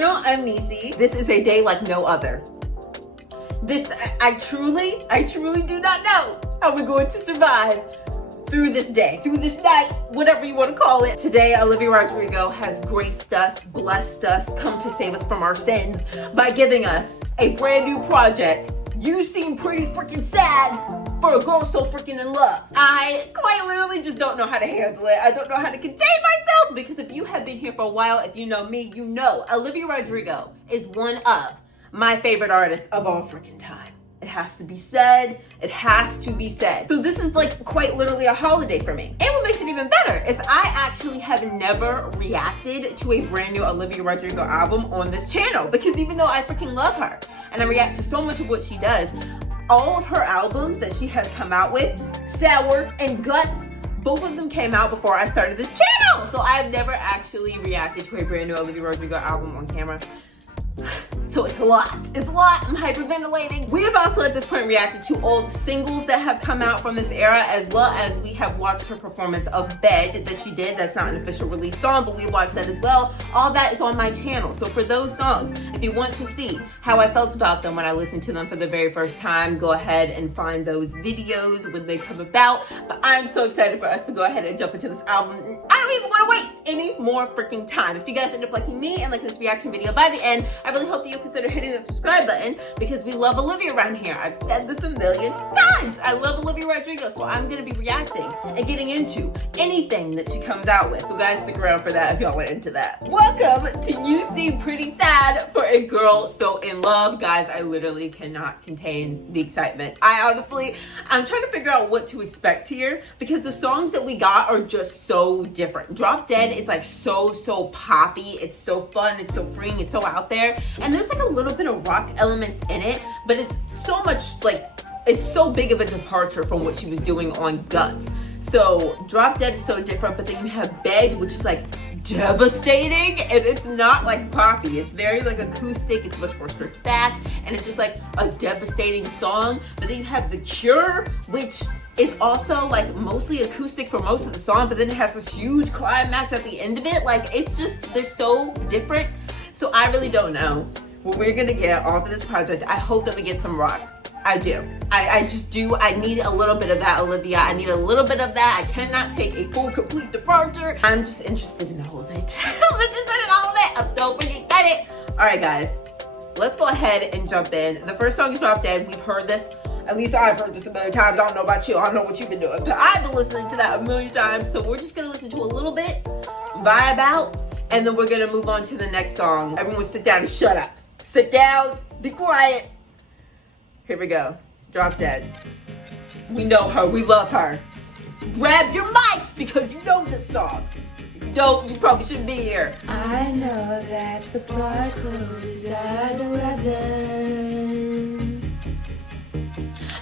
channel. I'm Nisi. This is a day like no other. I truly do not know how we're going to survive through this day, through this night, whatever you want to call it. Today, Olivia Rodrigo has graced us, blessed us, come to save us from our sins by giving us a brand new project. You seem pretty freaking sad for a girl so freaking in love. I quite literally just don't know how to handle it. I don't know how to contain myself, because if you have been here for a while, if you know me, you know Olivia Rodrigo is one of my favorite artists of all freaking time. It has to be said. It has to be said. So this is like quite literally a holiday for me. And what makes it even better is I actually have never reacted to a brand new Olivia Rodrigo album on this channel, because even though I freaking love her and I react to so much of what she does, all of her albums that she has come out with, Sour and Guts, both of them came out before I started this channel. So I've never actually reacted to a brand new Olivia Rodrigo album on camera. So it's a lot. It's a lot. I'm hyperventilating. We have also at this point reacted to all the singles that have come out from this era, as well as we have watched her performance of Bed that she did. That's not an official release song, but we watched that as well. All that is on my channel. So for those songs, if you want to see how I felt about them when I listened to them for the very first time, go ahead and find those videos when they come about. But I'm so excited for us to go ahead and jump into this album. I don't even want to waste any more freaking time. If you guys end up liking me and liking this reaction video by the end, I really hope that you'll consider hitting that subscribe button, because we love Olivia around here. I've said this a million times. I love Olivia Rodrigo, so I'm going to be reacting and getting into anything that she comes out with. So guys, stick around for that if y'all are into that. Welcome to You Seem Pretty Sad for a Girl So In Love. Guys, I literally cannot contain the excitement. I'm trying to figure out what to expect here, because the songs that we got are just so different. Drop Dead is like so poppy. It's so fun. It's so freeing. It's so out there. And there's like a little bit of rock elements in it, but it's so much like, it's so big of a departure from what she was doing on Guts. So Drop Dead is so different, but then you have Bed, which is like devastating, and it's not like poppy. It's very like acoustic. It's much more stripped back, and it's just like a devastating song. But then you have The Cure, which is also like mostly acoustic for most of the song, but then it has this huge climax at the end of it. Like, it's just, they're so different. So I really don't know what we're gonna get off of this project. I hope that we get some rock. I do. I just do. I need a little bit of that, Olivia. I need a little bit of that. I cannot take a full, complete departure. I'm just interested in all of it. I'm interested in all of it. I'm so freaking excited. All right, guys. Let's go ahead and jump in. The first song is Drop Dead. We've heard this. At least I've heard this a million times. I don't know about you. I don't know what you've been doing, but I've been listening to that a million times. So we're just gonna listen to a little bit, vibe out, and then we're gonna move on to the next song. Everyone sit down and shut up. Sit down, be quiet. Here we go. Drop Dead. We know her, we love her. Grab your mics because you know this song. If you don't, you probably shouldn't be here. I know that the bar closes at 11,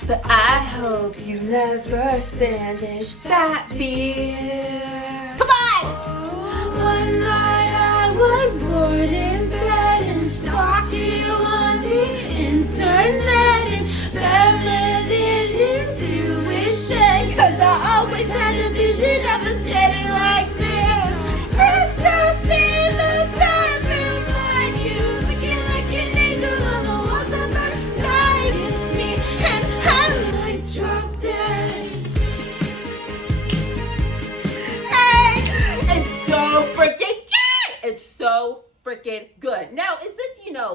but I hope you never finish that beer. Come on! One night I was bored in bed and stalked you on the internet and fell intuition, 'cause I always had a vision of us getting like this. Pressed up in the bathroom like you, looking like an angel on the walls of our side. Kiss me and I'm like Drop Dead. Hey! It's so freaking good! It's so freaking good. Now, is this,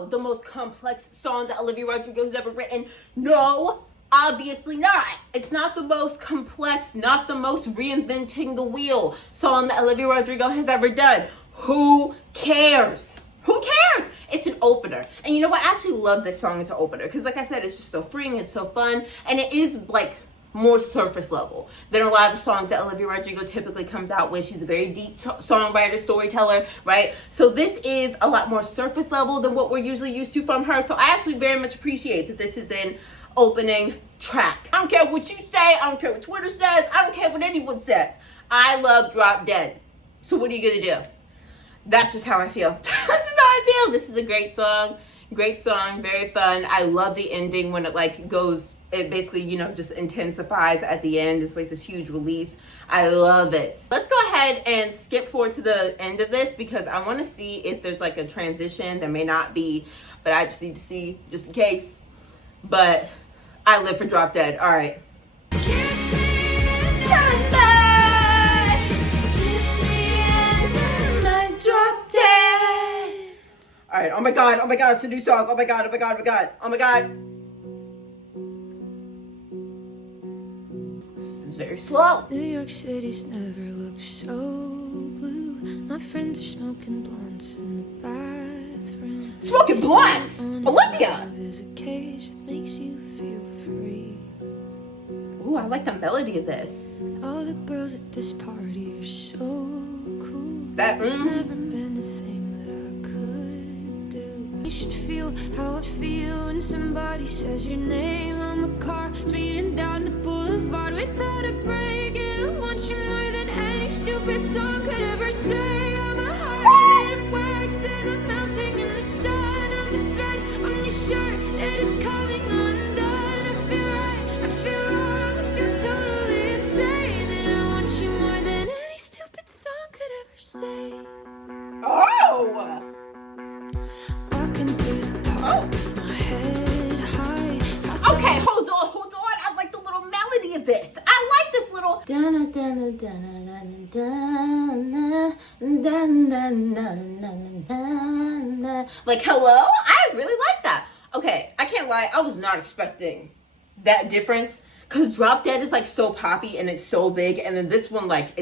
the most complex song that Olivia Rodrigo has ever written? No, obviously not. It's not the most complex, not the most reinventing the wheel song that Olivia Rodrigo has ever done. Who cares? Who cares? It's an opener. And you know what? I actually love this song as an opener, because like I said, it's just so freeing, it's so fun, and it is like more surface level than a lot of the songs that Olivia Rodrigo typically comes out with. She's a very deep songwriter, storyteller, right? So this is a lot more surface level than what we're usually used to from her. So I actually very much appreciate that this is an opening track. I don't care what you say. I don't care what Twitter says. I don't care what anyone says. I love Drop Dead. So what are you gonna do? That's just how I feel. That's just how I feel. This is a great song, very fun. I love the ending when it like goes it basically, you know, just intensifies at the end. It's like this huge release. I love it. Let's go ahead and skip forward to the end of this because I want to see if there's like a transition. There may not be, but I just need to see just in case. But I live for Drop Dead. All right. All right, oh my God, it's a new song. Oh my God. This is very slow. New York City's never looked so blue. My friends are smoking blunts in the bathroom. Smoking blunts? Olivia! Is a cage that makes you feel free. Ooh, I like the melody of this. All the girls at this party are so cool. It's never been the thing that I could do. You should feel how I feel when somebody says your name. I'm a car speeding down the boulevard without a break, and I want you more than any stupid song could ever say. I'm a heart made of wax and I'm melting in the sun. I'm a thread on your shirt that is coming undone. I feel right, I feel wrong, I feel totally insane, and I want you more than any stupid song could ever say. Oh! Walking through the park with my head high. Okay, hold on. I like the little melody of this. I like this little. Like, hello? I really like that. Okay, I can't lie. I was not expecting that difference because Drop Dead is like so poppy and it's so big, and then this one like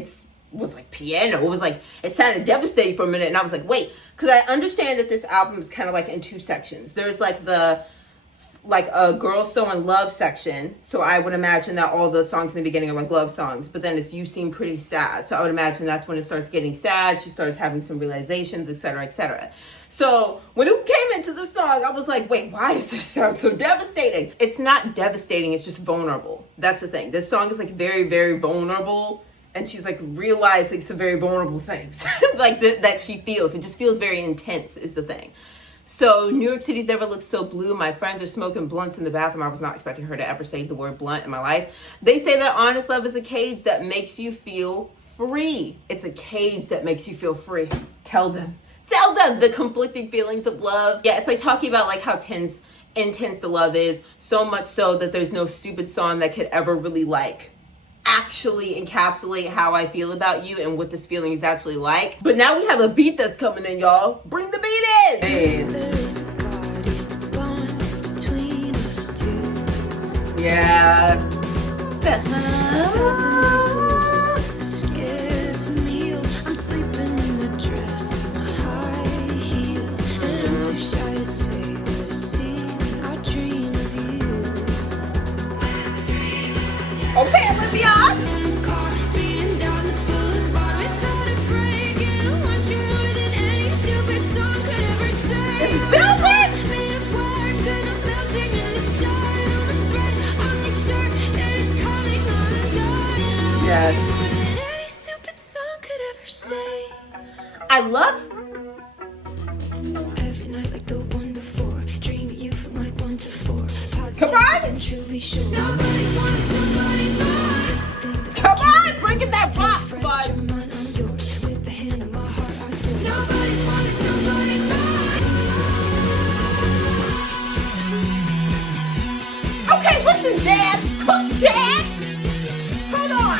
was like piano. It was like it sounded devastating for a minute, and I was like, wait, because I understand that this album is kind of like in two sections. There's like a girl so in love section, so I would imagine that all the songs in the beginning are like love songs, but then it's you seem pretty sad, so I would imagine that's when it starts getting sad. She starts having some realizations, etc., etc. So when it came into the song, I was like, wait, why is this song so devastating? It's not devastating, it's just vulnerable. That's the thing. This song is like very, very vulnerable, and she's like realizing some very vulnerable things like that she feels. It just feels very intense is the thing. So New York City's never looked so blue. My friends are smoking blunts in the bathroom. I was not expecting her to ever say the word blunt in my life. They say that honest love is a cage that makes you feel free. It's a cage that makes you feel free. Tell them the conflicting feelings of love. Yeah, it's like talking about like how intense the love is, so much so that there's no stupid song that could ever really like actually encapsulate how I feel about you and what this feeling is actually like. But now we have a beat that's coming in, y'all. Bring the beat in. Hey. Yeah. I'm sleeping in my dress and my high heels, and I'm too shy to say what I see. I dream of you. Okay, Olivia. Yes. I love. Every night like the one before. Dream of you from like 1 to 4. Come on. And truly sure. Nobody's wanted somebody but. Come on, bring it that rock, bud. You're mine, I'm yours. With the hand on my heart, I swear. Nobody's wanted somebody but. Okay, listen, Dad. Cook, Dad. Hold on.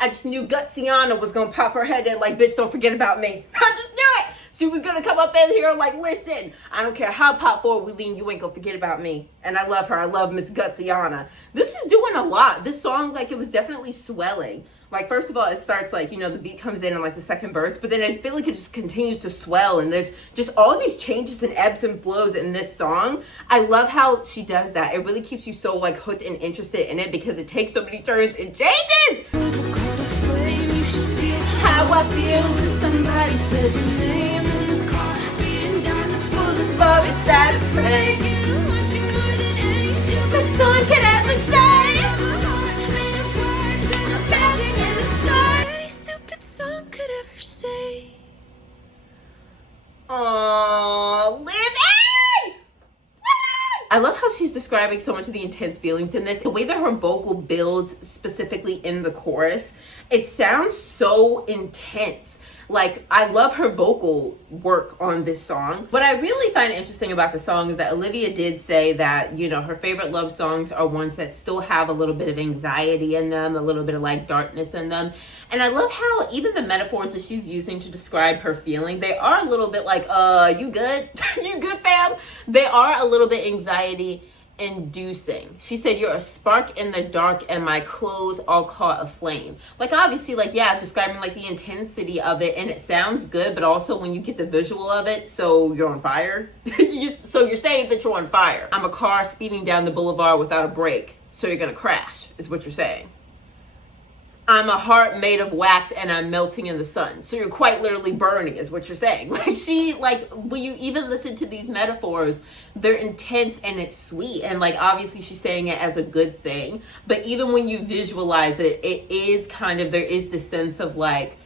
I just knew Gutsiana was gonna pop her head in like, bitch, don't forget about me. I just knew it. She was gonna come up in here like, listen, I don't care how pop forward we lean, you ain't gonna forget about me. And I love her. I love Miss Gutsiana. This is doing a lot. This song, like, it was definitely swelling. Like, first of all, it starts like, you know, the beat comes in like the second verse, but then I feel like it just continues to swell, and there's just all these changes and ebbs and flows in this song. I love how she does that. It really keeps you so like hooked and interested in it because it takes so many turns and changes. How I feel when somebody says your name in the car, beating down the boulevard without a break. But someone can ever say, I'm a heart made of wax and I'm bouncing in the sun. Any stupid song I love how she's describing so much of the intense feelings in this. The way that her vocal builds specifically in the chorus, it sounds so intense. Like, I love her vocal work on this song. What I really find interesting about the song is that Olivia did say that, you know, her favorite love songs are ones that still have a little bit of anxiety in them, a little bit of like darkness in them. And I love how even the metaphors that she's using to describe her feeling, they are a little bit like, you good? You good, fam? They are a little bit anxiety inducing. She said, you're a spark in the dark and my clothes all caught aflame. Like, obviously, like, yeah, describing like the intensity of it, and it sounds good, but also when you get the visual of it, so you're on fire. So you're saying that you're on fire. I'm a car speeding down the boulevard without a brake, so you're gonna crash, is what you're saying. I'm a heart made of wax and I'm melting in the sun. So you're quite literally burning, is what you're saying. Like, she, like, when you even listen to these metaphors, they're intense and it's sweet. And like, obviously she's saying it as a good thing. But even when you visualize it, it is kind of, there is this sense of like,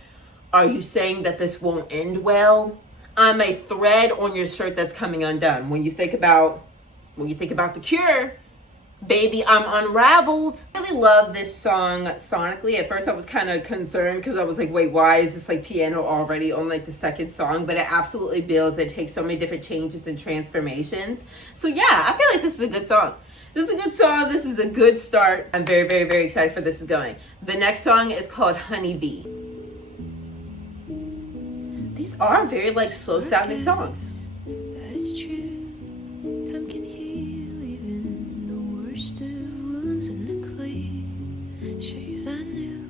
are you saying that this won't end well? I'm a thread on your shirt that's coming undone. When you think about The Cure, baby, I'm unraveled. I really love this song sonically. At first I was kind of concerned because I was like, wait, why is this like piano already on like the second song? But it absolutely builds. It takes so many different changes and transformations. So yeah, I feel like this is a good song. This is a good song. This is a good start. I'm very, very, very excited for this is going. The next song is called Honeybee. These are very like slow sounding songs. That is true. Time can heal even the worst of wounds in the clay. Shades I knew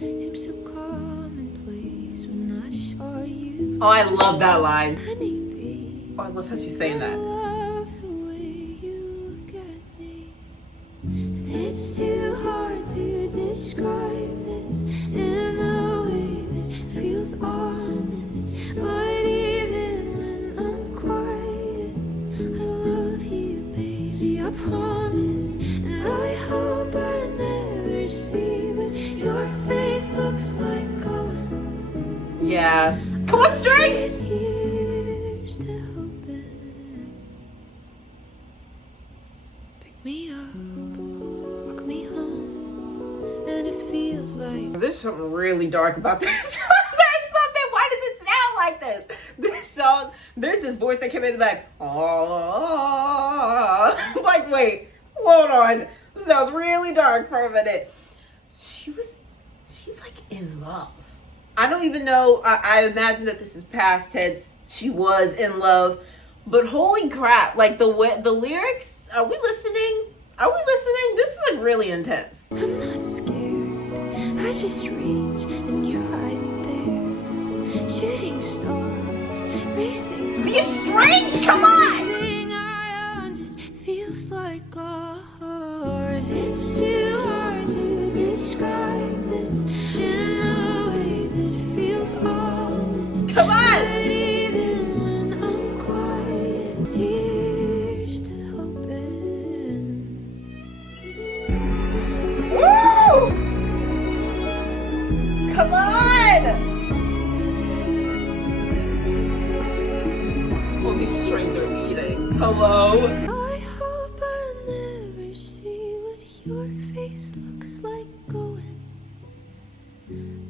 seemed so commonplace when I saw you. Oh, I love that line. Honeybee. Oh, I love how she's saying I that. love the way you look at me. And it's too hard to describe this in a way that feels honest. But even when I'm quiet, I love you, baby, I promise. And I hope I never see what your face looks like going. Yeah. Come on, strings! Here's to hoping. Pick me up, walk me home, and it feels like There's something really dark about this. There's something. Why does it sound like this? This song, there's this voice that came in the back. Oh, like, wait, hold on. This sounds really dark for a minute. She's like in love. I don't even know. I imagine that this is past tense. She was in love, but holy crap! Like the lyrics. Are we listening? Are we listening? This is like really intense. I'm not scared. I just reach and you're right there. Shooting stars, racing. These strings, come on! Everything I own just feels like ours. It's too hard to describe this in a way that feels honest. Come on! But even when I'm quiet, here's to hoping. Woo! Come on! Oh, these strings are eating. Hello? I hope I never see what your face looks like going.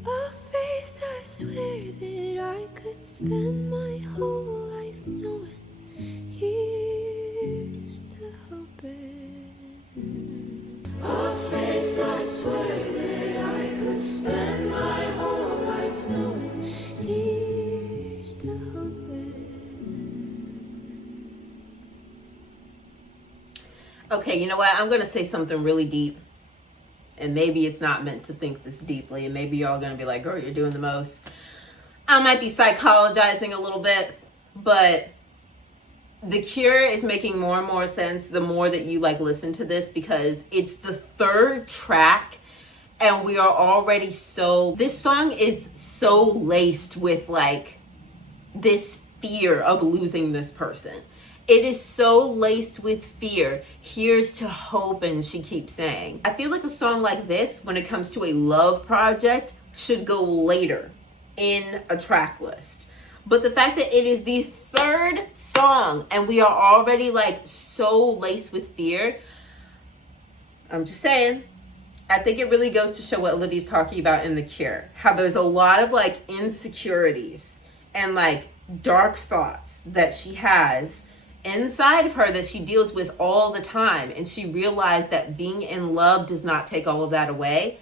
A face I swear that I could spend my whole life knowing. Here's to hoping. A face I swear that I could spend my whole life knowing. Here's to hoping. Okay, you know what? I'm going to say something really deep. And maybe it's not meant to think this deeply. And maybe y'all going to be like, girl, you're doing the most. I might be psychologizing a little bit. But The Cure is making more and more sense the more that you like listen to this. Because it's the third track. And we are already so... This song is so laced with like this fear of losing this person. It is so laced with fear. Here's to hoping, she keeps saying. I feel like a song like this, when it comes to a love project, should go later in a track list. But the fact that it is the third song and we are already like so laced with fear, I'm just saying, I think it really goes to show what Olivia's talking about in The Cure. How there's a lot of like insecurities and like dark thoughts that she has inside of her that she deals with all the time. And she realized that being in love does not take all of that away.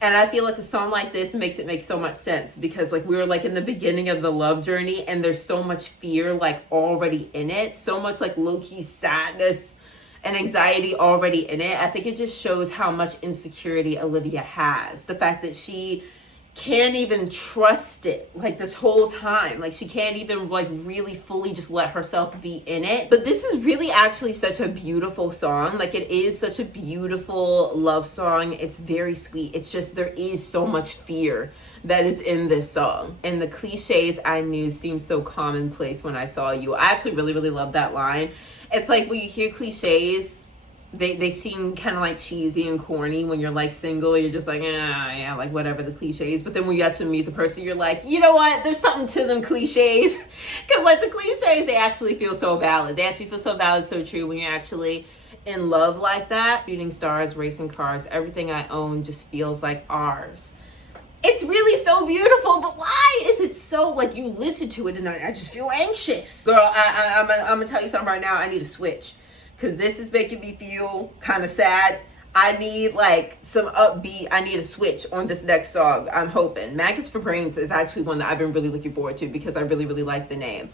And I feel like a song like this makes it make so much sense because like we were like in the beginning of the love journey and there's so much fear like already in it. So much like low-key sadness and anxiety already in it. I think it just shows how much insecurity Olivia has. The fact that she can't even trust it like this whole time. Like she can't even like really fully just let herself be in it. But this is really actually such a beautiful song. Like it is such a beautiful love song. It's very sweet. It's just there is so much fear that is in this song. And the cliches I knew seemed so commonplace when I saw you. I actually really, really love that line. It's like when you hear cliches, they seem kind of like cheesy and corny when you're like single. You're just like, yeah, like whatever the cliches. But then when you actually meet the person, you're like, you know what? There's something to them cliches. Because like the cliches, they actually feel so valid. They actually feel so valid, so true when you're actually in love like that. Shooting stars, racing cars, everything I own just feels like ours. It's really so beautiful, but why is it so, like, you listen to it and I just feel anxious? Girl, I'm gonna tell you something right now. I need a switch. Because this is making me feel kind of sad. I need like some upbeat. I need a switch on this next song. I'm hoping. Maggots for Brains is actually one that I've been really looking forward to because I really, really like the name.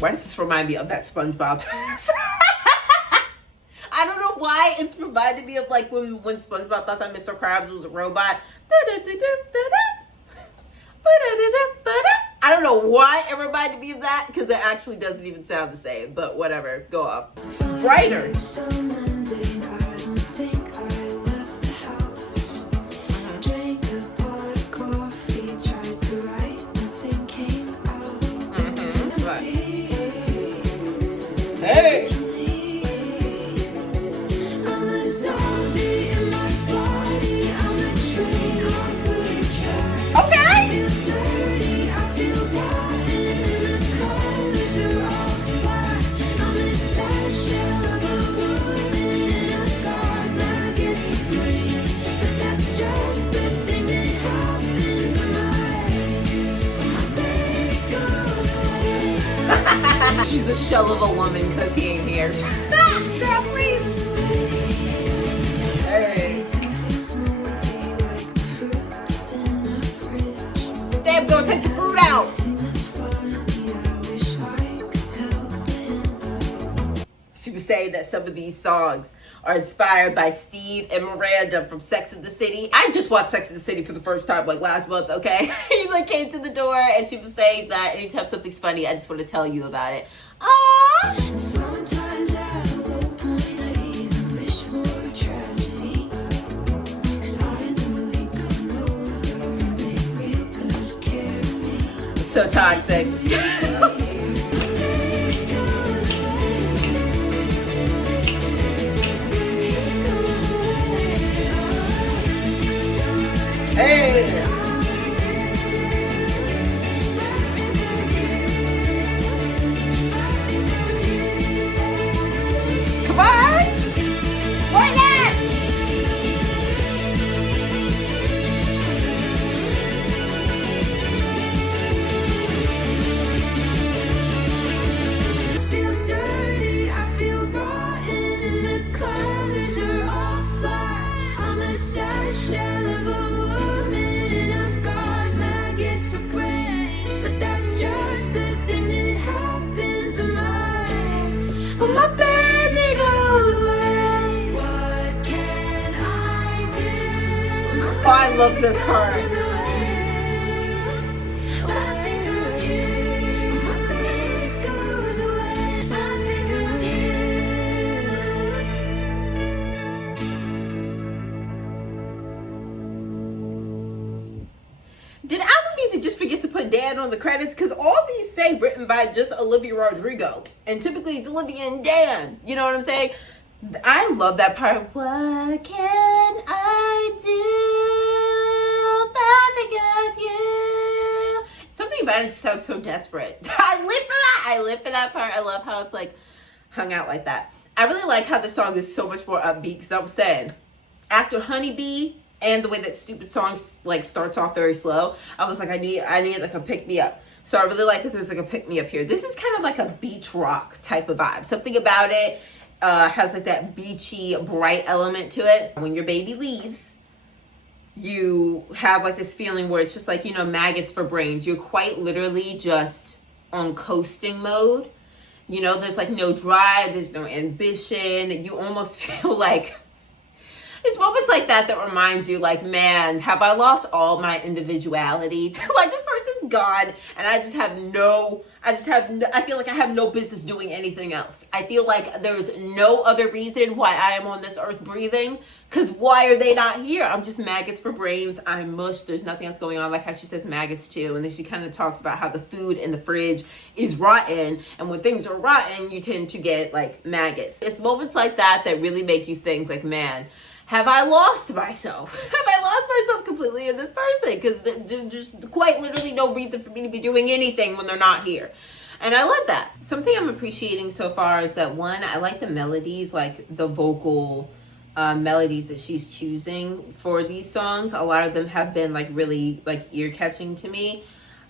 Why does this remind me of that SpongeBob? I don't know why it's reminded me of like when SpongeBob thought that Mr. Krabs was a robot. I don't know why it reminded me of that because it actually doesn't even sound the same, but whatever, go off. This is brighter. Hey! She's a shell of a woman because he ain't here. Girl, please. Hey. Damn, go take the fruit out. She was saying that some of these songs are inspired by Steve and Miranda from Sex and the City. I just watched Sex and the City for the first time like last month, okay? He like came to the door and she was saying that anytime something's funny, I just want to tell you about it. Aww! Sometimes at a low point, I even wish for a tragedy. 'Cause I know we come over and take real good care of me. So toxic. Hey! Come on! Why not? I feel dirty, I feel rotten, and the colors are all flat. I'm a sad shell of a my baby goes away. What can I do? Oh, I love this part. Did Apple Music just forget to put Dan on the credits? Because all these say written by just Olivia Rodrigo. And typically it's Olivia and Dan. You know what I'm saying? I love that part. What can I do but think of you? about it just sounds so desperate. I live for that. I live for that part. I love how it's like hung out like that. I really like how the song is so much more upbeat, because I was saying, after Honeybee and the way that stupid song like starts off very slow, I was like, I need like a pick me up. So I really like that there's like a pick me up here. This is kind of like a beach rock type of vibe. Something about it has like that beachy, bright element to it. When your baby leaves, you have like this feeling where it's just like, you know, maggots for brains. You're quite literally just on coasting mode. You know, there's like no drive, there's no ambition. You almost feel like it's moments like that that remind you, like, man, have I lost all my individuality? Like, this person's gone, and I feel like I have no business doing anything else. I feel like there's no other reason why I am on this earth breathing, because why are they not here? I'm just maggots for brains. I'm mush. There's nothing else going on. Like how she says maggots too, and then she kind of talks about how the food in the fridge is rotten, and when things are rotten, you tend to get, like, maggots. It's moments like that that really make you think, like, man, have I lost myself? Have I lost myself completely in this person? Because there's just quite literally no reason for me to be doing anything when they're not here. And I love that. Something I'm appreciating so far is that, one, I like the melodies, like the vocal melodies that she's choosing for these songs. A lot of them have been like really like ear-catching to me.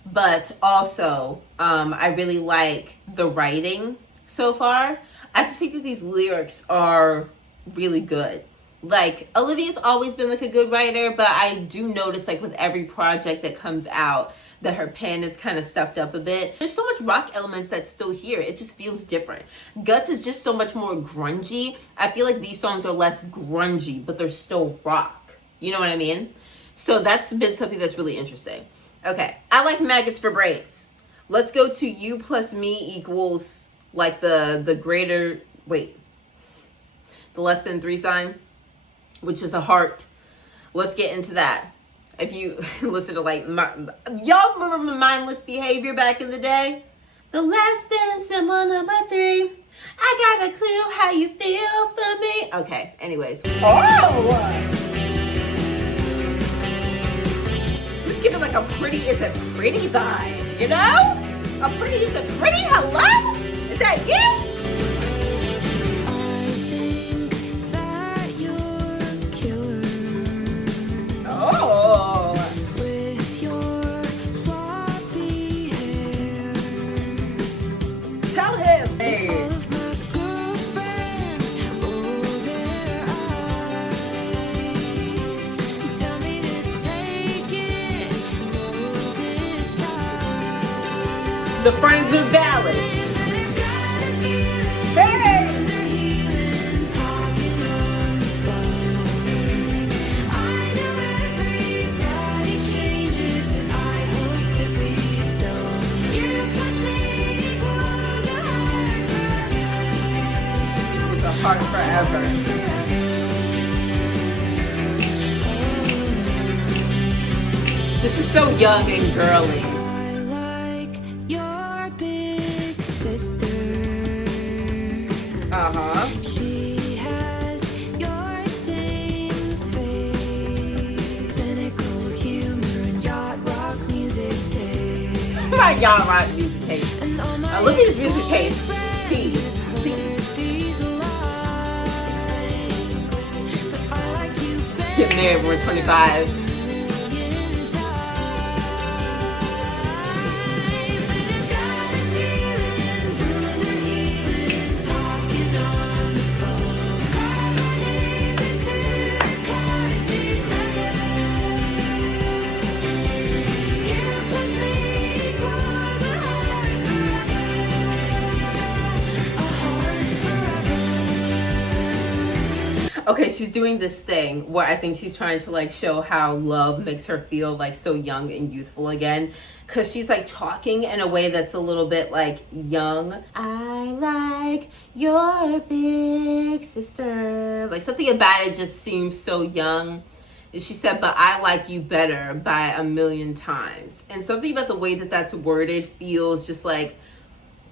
But also, I really like the writing so far. I just think that these lyrics are really good. Like, Olivia's always been like a good writer, but I do notice, like, with every project that comes out, that her pen is kind of stuffed up a bit. There's so much rock elements that's still here. It just feels different. Guts is just so much more grungy. I feel like these songs are less grungy, but they're still rock. You know what I mean? So that's been something that's really interesting. Okay, I like maggots for brains. Let's go to u+me equals, like, the greater, wait, the less than 3 sign, which is a heart. Let's get into that. If you listen to, like, y'all remember my mindless behavior back in the day? The less than symbol number 3. I got a clue how you feel for me. Okay, anyways. Oh! Let's give it like a pretty, is it pretty vibe, you know? A pretty, is it pretty? Hello? Is that you? Oh. With your floppy hair. Tell him. Hey. All of my girlfriends roll their eyes. Tell me to take it slow this time. The friends are valid. I've got a feeling Hey. wounds are healing, talking on the phone. I know everybody changes, but I hope that we don't. u+me equals a heart It's a heart forever. This is so young and girly. I like your big sister. Uh-huh. She has your same face. Cynical humor and yacht rock music taste. My yacht rock music taste. And all my Olivia's music taste. friends T. have T. heard these lies. But I like you better Get married when we're 25. a million times. And I've got a feeling wounds are healing, talking on the phone. Call my name into the car seat u+me equals a heart forever. Okay, she's doing this thing where I think she's trying to, like, show how love makes her feel, like, so young and youthful again. Because she's, like, talking in a way that's a little bit, like, young. I like your big sister. Like, something about it just seems so young. And she said, but I like you better by a million times. And something about the way that that's worded feels just, like,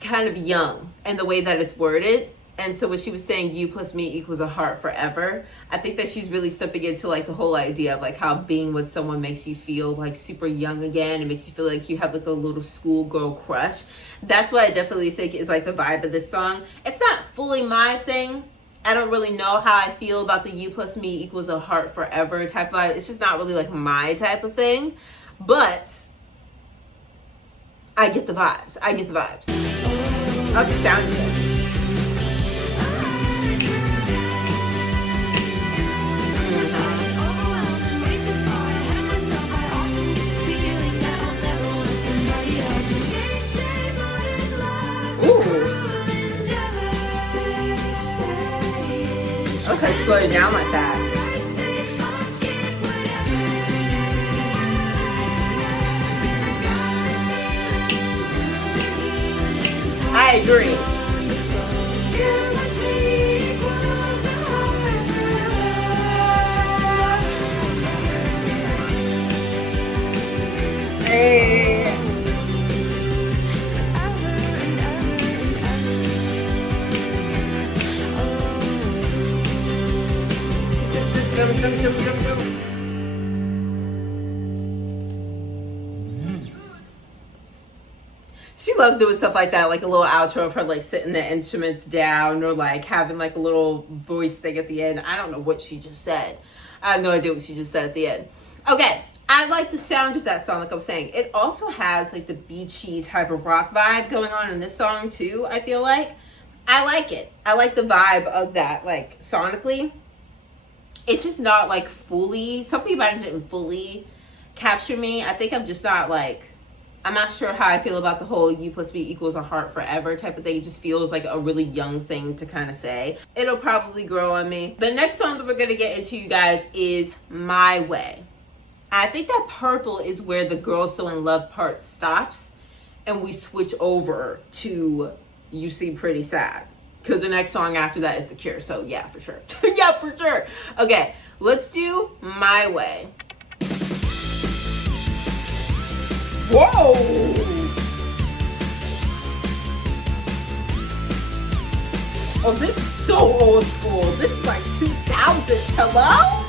kind of young. And the way that it's worded And so when she was saying you plus me equals a heart forever, I think that she's really stepping into like the whole idea of like how being with someone makes you feel like super young again. It makes you feel like you have like a little schoolgirl crush. That's what I definitely think is like the vibe of this song. It's not fully my thing. I don't really know how I feel about the you plus me equals a heart forever type vibe. It's just not really like my type of thing. But I get the vibes. I get the vibes. I like the sound of this. Okay, slow it down like that. I agree. Hey. She loves doing stuff like that, like a little outro of her like sitting the instruments down or like having like a little voice thing at the end. I don't know what she just said. I have no idea what she just said at the end. Okay, I like the sound of that song, like I was saying. It also has like the beachy type of rock vibe going on in this song too, I feel like. I like it. I like the vibe of that, like sonically. It's just not like fully, something about it didn't fully capture me. I think I'm just not like, I'm not sure how I feel about the whole you plus me equals a heart forever type of thing. It just feels like a really young thing to kind of say. It'll probably grow on me. The next song that we're going to get into, you guys, is My Way. I think that Purple is where the Girls So In Love part stops and we switch over to You Seem Pretty Sad. Because the next song after that is The Cure. So yeah, for sure. Yeah, for sure. Okay, let's do My Way. Whoa! Oh, this is so old school. This is like 2000s. Hello?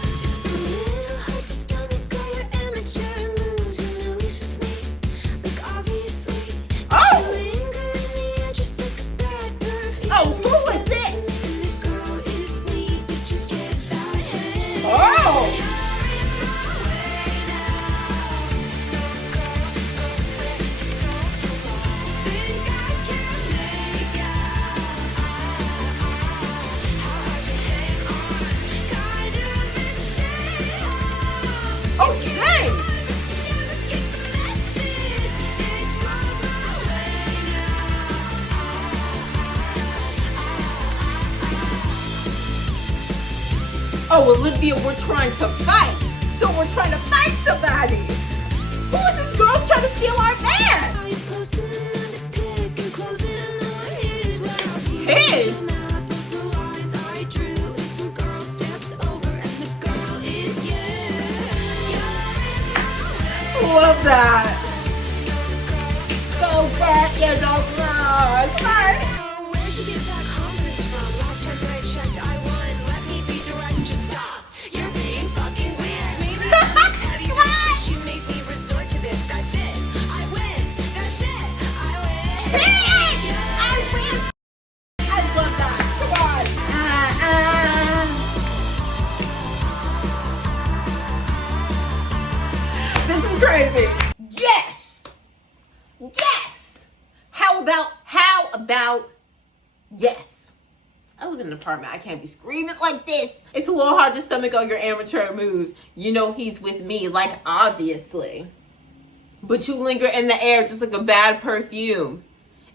Oh, Olivia, we're trying to fight. So we're trying to fight somebody. Who is this girl trying to steal our van? His? Love that. Go back and don't run. Sorry. Where'd you get that confidence from? Last time that I checked, I won. Let me be direct, just stop. You're being fucking weird. Maybe I'm not petty, but you make me resort to this. That's it. I win. That's it. I win. I win. I love that. Come on. This is crazy. Yes. Yes. How about yes? I live in an apartment. I can't be screaming like this. It's a little hard to stomach all your amateur moves. You know he's with me, like obviously. But you linger in the air just like a bad perfume.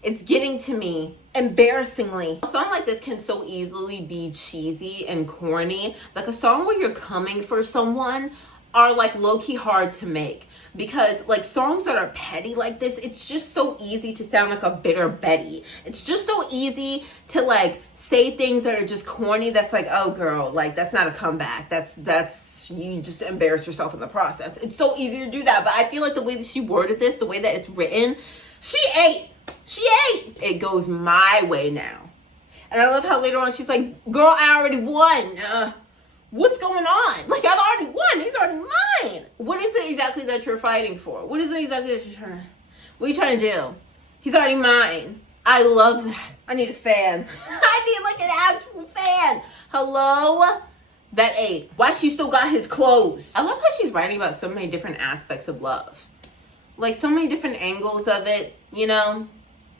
It's getting to me, embarrassingly. A song like this can so easily be cheesy and corny. Like a song where you're coming for someone are like low-key hard to make, because like songs that are petty like this, it's just so easy to sound like a bitter Betty. It's just so easy to like say things that are just corny. That's like, oh girl, like that's not a comeback. That's you just embarrass yourself in the process. It's so easy to do that. But I feel like the way that she worded this, the way that it's written, she ate. It goes my way now. And I love how later on she's like, girl, I already won. What's going on? Like, I've already won. He's already mine. What is it exactly that you're fighting for? What is it exactly that you're trying to... What are you trying to do? He's already mine. I love that. I need a fan. I need like an actual fan. Hello? That ate. Why she still got his clothes? I love how she's writing about so many different aspects of love. Like so many different angles of it, you know?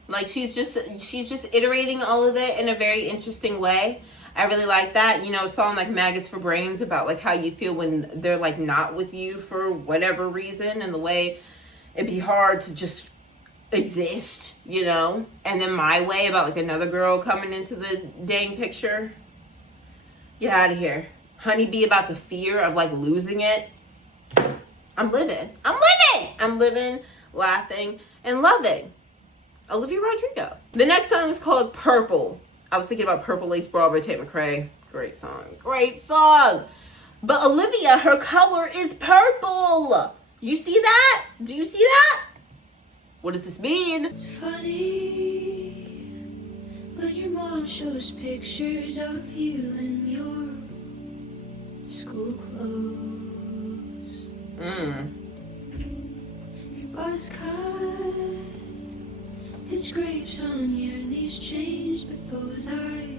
Like she's just iterating all of it in a very interesting way. I really like that. You know, a song like Maggots for Brains about like how you feel when they're like not with you for whatever reason, and the way it'd be hard to just exist, you know? And then My Way about like another girl coming into the dang picture. Get out of here. Honeybee about the fear of like losing it. I'm living, laughing, and loving. Olivia Rodrigo. The next song is called Purple. I was thinking about Purple Lace Bra by Tate McRae. Great song. Great song. But Olivia, her color is purple. You see that? Do you see that? What does this mean? It's funny when your mom shows pictures of you in your school clothes. Your buzz cut, it's grapes on your knees changed, but those eyes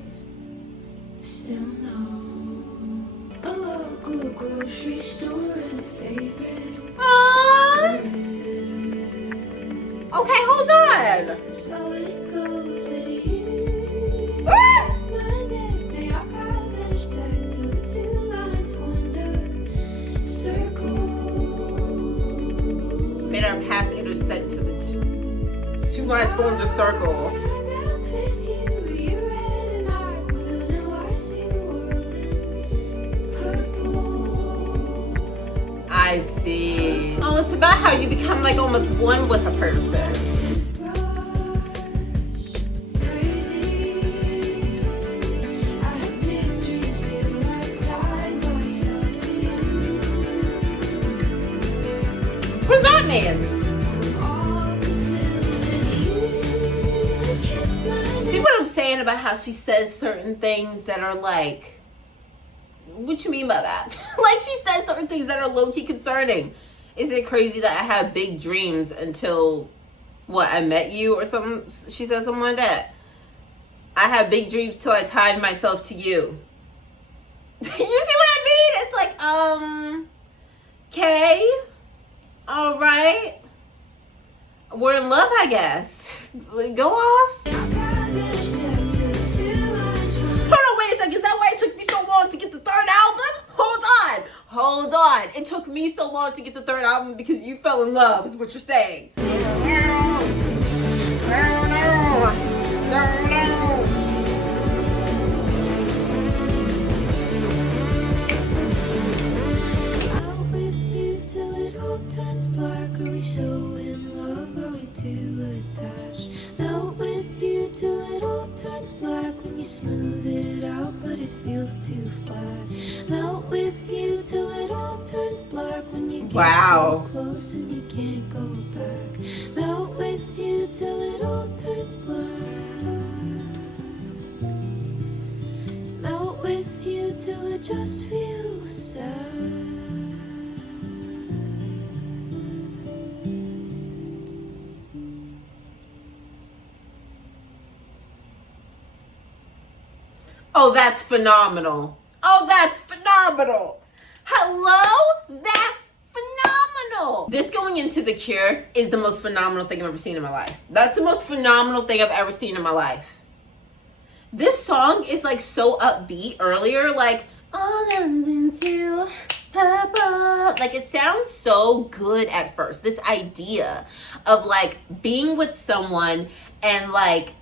still know. A local grocery store and a favorite. Okay, hold on. So it goes that you Ah! kiss my neck, may our paths intersect till the two lines formed a circle. Made our paths intersect to the two lines formed a circle. I bounce with you, you're red and I blue. Now I see the world in purple. I see. Oh, it's about how you become like almost one with a person. What does that mean? See what I'm saying about how she says certain things that are like, what you mean by that? Like she says certain things that are low-key concerning. Is it crazy that I had big dreams until, what, I met you or something? She said something like that. I had big dreams till I tied myself to you. You see what I mean? It's like, okay. All right. We're in love, I guess. Go off. Hold on, wait a second. Is that why it took me so long to get the third album? Hold on. It took me so long to get the third album because you fell in love, is what you're saying. Out with you till it all turns black. Are we so in love? Are we too attached? Melt with you till it all turns black. When you smooth it out, but it feels too flat. Melt with you till it all turns black. When you get so close and you can't go back. Melt with you till it all turns black. Melt with you till it just feels sad. Oh, that's phenomenal. Oh, that's phenomenal. Hello? That's phenomenal. This going into The Cure is the most phenomenal thing I've ever seen in my life. That's the most phenomenal thing I've ever seen in my life. This song is like so upbeat earlier, like, all comes into purple. Like it sounds so good at first. This idea of like being with someone and like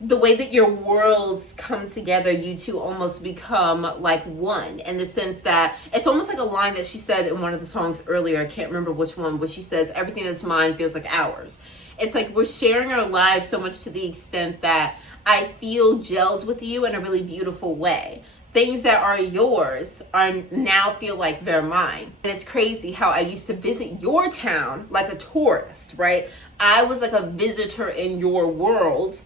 the way that your worlds come together, you two almost become like one, in the sense that it's almost like a line that she said in one of the songs earlier. I can't remember which one, where she says, everything that's mine feels like ours. It's like we're sharing our lives so much to the extent that I feel gelled with you in a really beautiful way. Things that are yours are now feel like they're mine. And it's crazy how I used to visit your town like a tourist, right? I was like a visitor in your world.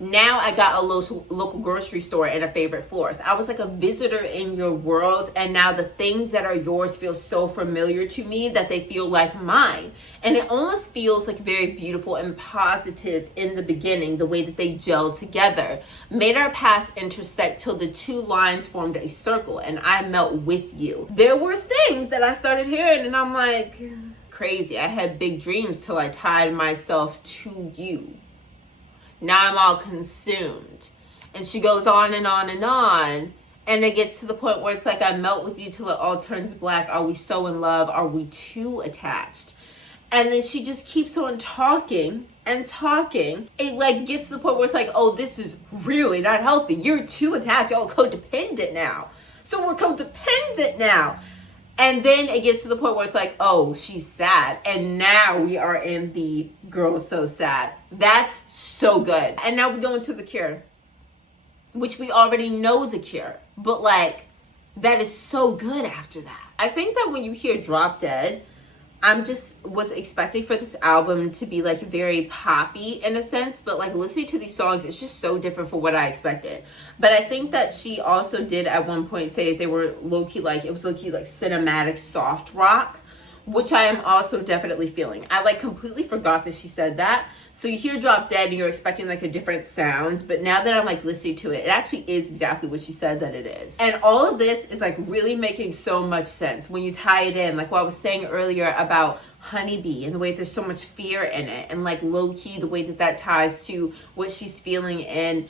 Now I got a local grocery store and a favorite florist. I was like a visitor in your world, and now the things that are yours feel so familiar to me that they feel like mine. And it almost feels like very beautiful and positive in the beginning, the way that they gelled together. Made our paths intersect till the two lines formed a circle, and I melt with you. There were things that I started hearing, and I'm like, crazy. I had big dreams till I tied myself to you. Now I'm all consumed. And she goes on and on and on. And it gets to the point where it's like, I melt with you till it all turns black. Are we so in love? Are we too attached? And then she just keeps on talking and talking. It like gets to the point where it's like, oh, this is really not healthy. You're too attached. Y'all codependent now. So we're codependent now. And then it gets to the point where it's like, oh, she's sad. And now we are in the girl so sad. That's so good. And now we go into The Cure, which we already know The Cure. But like, that is so good after that. I think that when you hear Drop Dead, was expecting for this album to be like very poppy in a sense, but like listening to these songs, it's just so different from what I expected. But I think that she also did at one point say that they were low-key like cinematic soft rock, which I am also definitely feeling. I like completely forgot that she said that. So you hear Drop Dead and you're expecting like a different sound, but now that I'm like listening to it, it actually is exactly what she said that it is. And all of this is like really making so much sense when you tie it in, like what I was saying earlier about Honeybee and the way there's so much fear in it, and like low-key the way that ties to what she's feeling in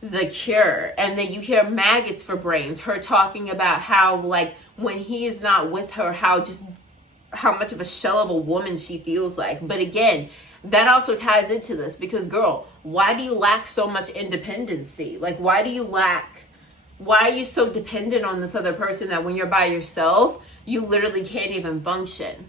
The Cure. And then you hear Maggots for Brains, her talking about how like when he is not with her, how much of a shell of a woman she feels like. But again, that also ties into this because, girl, why do you lack so much independency? Like, why are you so dependent on this other person that when you're by yourself, you literally can't even function?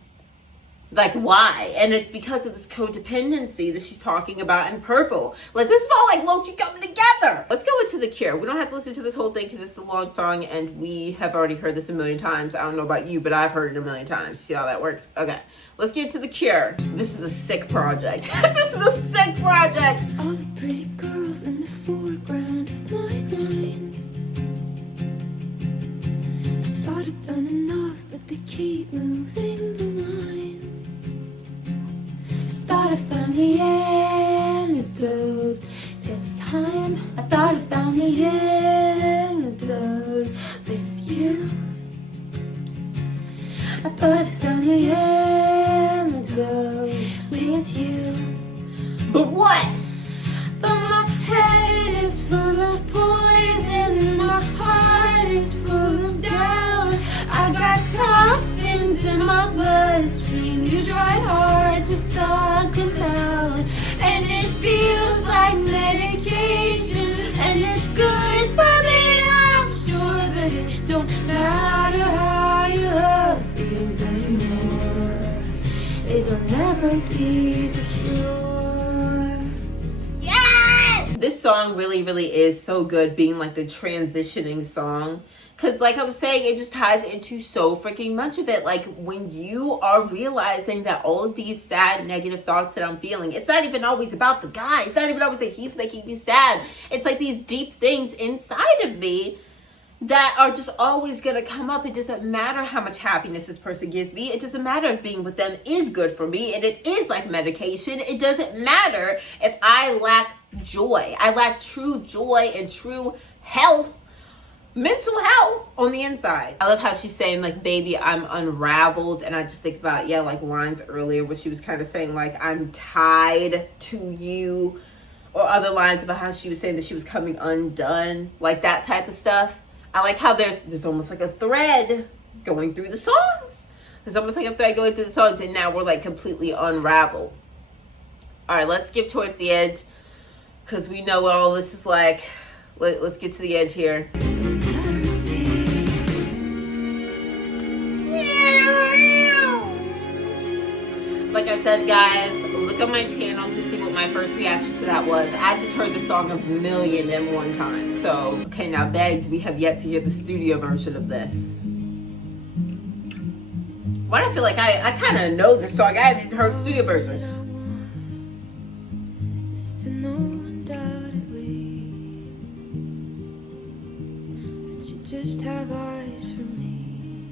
Like, why? And it's because of this codependency that she's talking about in Purple. Like, this is all like low-key coming together. Let's go into The Cure. We don't have to listen to this whole thing because it's a long song and we have already heard this a million times. I don't know about you, but I've heard it a million times. See how that works? Okay, let's get to The Cure. This is a sick project. This is a sick project. All the pretty girls in the foreground of my mind. I thought I'd done enough, but they keep moving the line. Thought I found the antidote this time. I thought I found the antidote with you. I thought I found the antidote with you. But what? But my head is full of poison and my heart is full of doubt. I got toxins in my bloodstream. You tried hard to suck them out, and it feels like medication, and it's good for me, I'm sure, but it don't matter how your love feels anymore. It'll never be The Cure. Yeah! This song really, really is so good, being like the transitioning song. Because like I was saying, it just ties into so freaking much of it. Like when you are realizing that all of these sad, negative thoughts that I'm feeling, it's not even always about the guy. It's not even always that he's making me sad. It's like these deep things inside of me that are just always going to come up. It doesn't matter how much happiness this person gives me. It doesn't matter if being with them is good for me. And it is like medication. It doesn't matter if I lack joy. I lack true joy and true health, mental health on the inside. I love how she's saying like, baby, I'm unraveled. And I just think about, yeah, like lines earlier where she was kind of saying like, I'm tied to you, or other lines about how she was saying that she was coming undone, like that type of stuff. I like how there's almost like a thread going through the songs. There's almost like a thread going through the songs, and now we're like completely unraveled. All right, let's skip towards the end because we know what all this is like. Let's get to the end here. Like I said, guys, look at my channel to see what my first reaction to that was. I just heard the song 1,000,001 times. So, okay, now begged, we have yet to hear the studio version of this. Why do I feel like I kind of know this song? I haven't heard the studio version. Is to know undoubtedly just have eyes for me?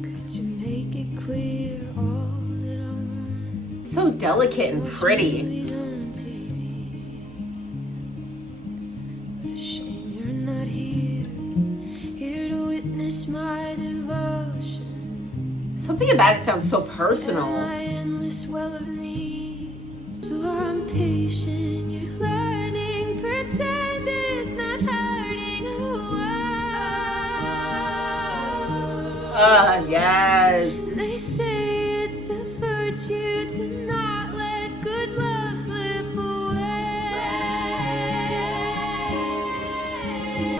Could you make it clear all that I want? So delicate and pretty. Movies on TV. What a shame you're not here, here to witness my devotion. Something about it sounds so personal. My endless well of needs. So I'm patient, you're learning, pretend it's not hurting. Yes. They say it's a virtue to not let good love slip away.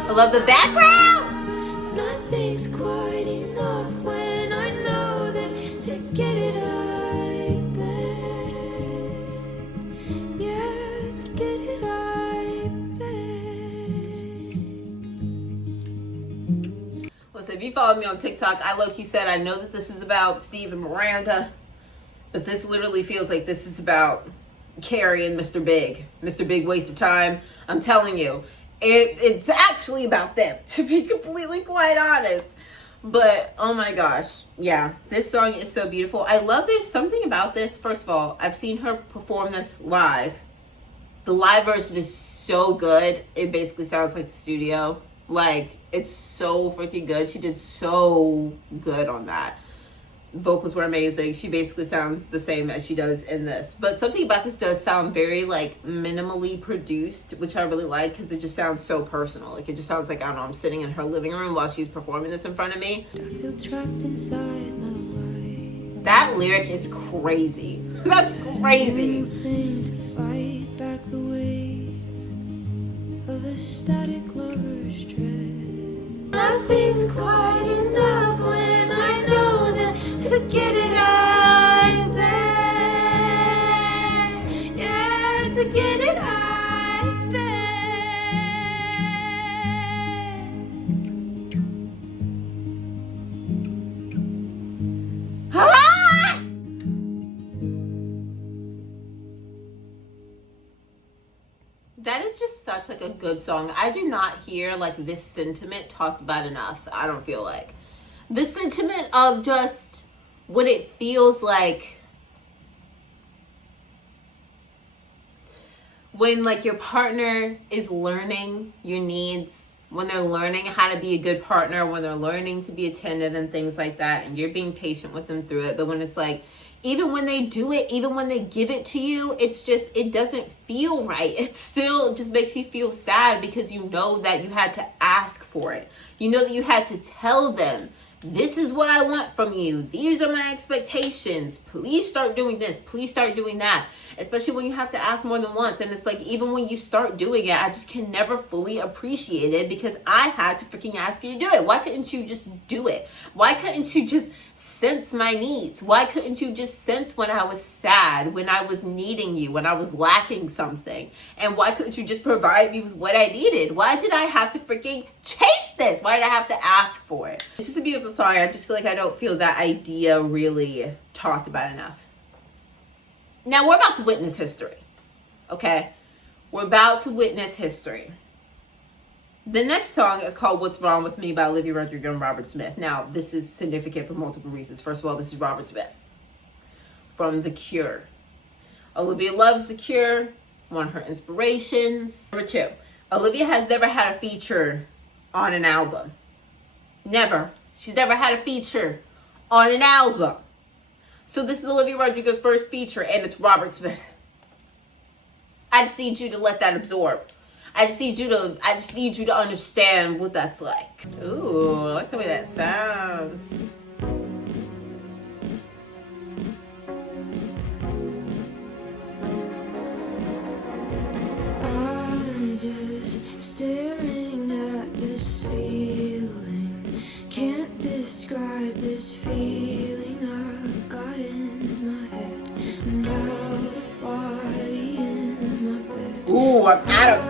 I love the background. Nothing's quite enough when I know that to get it I beg. Yeah, to get it I beg. Listen, if you follow me on TikTok, I low-key said I know that this is about Steve and Miranda, but this literally feels like this is about Carrie and Mr. Big. Mr. Big waste of time. I'm telling you, it's actually about them, to be completely quite honest. But oh my gosh, yeah, this song is so beautiful. I love there's something about this. First of all, I've seen her perform this live. The live version is so good. It basically sounds like the studio. Like, it's so freaking good. She did so good on that. Vocals were amazing. She basically sounds the same as she does in this. But something about this does sound very, like, minimally produced, which I really like because it just sounds so personal. Like, it just sounds like, I don't know, I'm sitting in her living room while she's performing this in front of me. I feel trapped inside my life. That lyric is crazy. That's crazy. Thing to fight back the waves of a static lover's dread. Nothing's quite enough when I know that to get it I beg. Yeah, to get it I beg. Ah! That is just such like a good song. I do not hear like this sentiment talked about enough. I don't feel like the sentiment of just what it feels like when like your partner is learning your needs, when they're learning how to be a good partner, when they're learning to be attentive and things like that, and you're being patient with them through it. But when it's like, even when they do it, even when they give it to you, it's just, it doesn't feel right. It still just makes you feel sad because you know that you had to ask for it. You know that you had to tell them, this is what I want from you. These are my expectations. Please start doing this. Please start doing that. Especially when you have to ask more than once. And it's like, even when you start doing it, I just can never fully appreciate it because I had to freaking ask you to do it. Why couldn't you just do it? Why couldn't you just sense my needs? Why couldn't you just sense when I was sad, when I was needing you, when I was lacking something? And why couldn't you just provide me with what I needed? Why did I have to freaking chase this? Why did I have to ask for it? It's just a beautiful song. I just feel like I don't feel that idea really talked about enough. Now we're about to witness history, okay? We're about to witness history. The next song is called What's Wrong With Me by Olivia Rodrigo and Robert Smith. Now, this is significant for multiple reasons. First of all, this is Robert Smith from The Cure. Olivia loves The Cure, one of her inspirations. Number 2, Olivia has never had a feature on an album. Never. She's never had a feature on an album. So this is Olivia Rodrigo's first feature, and it's Robert Smith. I just need you to let that absorb. I just need you to understand what that's like. Ooh, I like the way that sounds. I'm just staring at the ceiling. Can't describe this feeling I've got in my head. I'm out of body in my bed. Ooh, I'm out of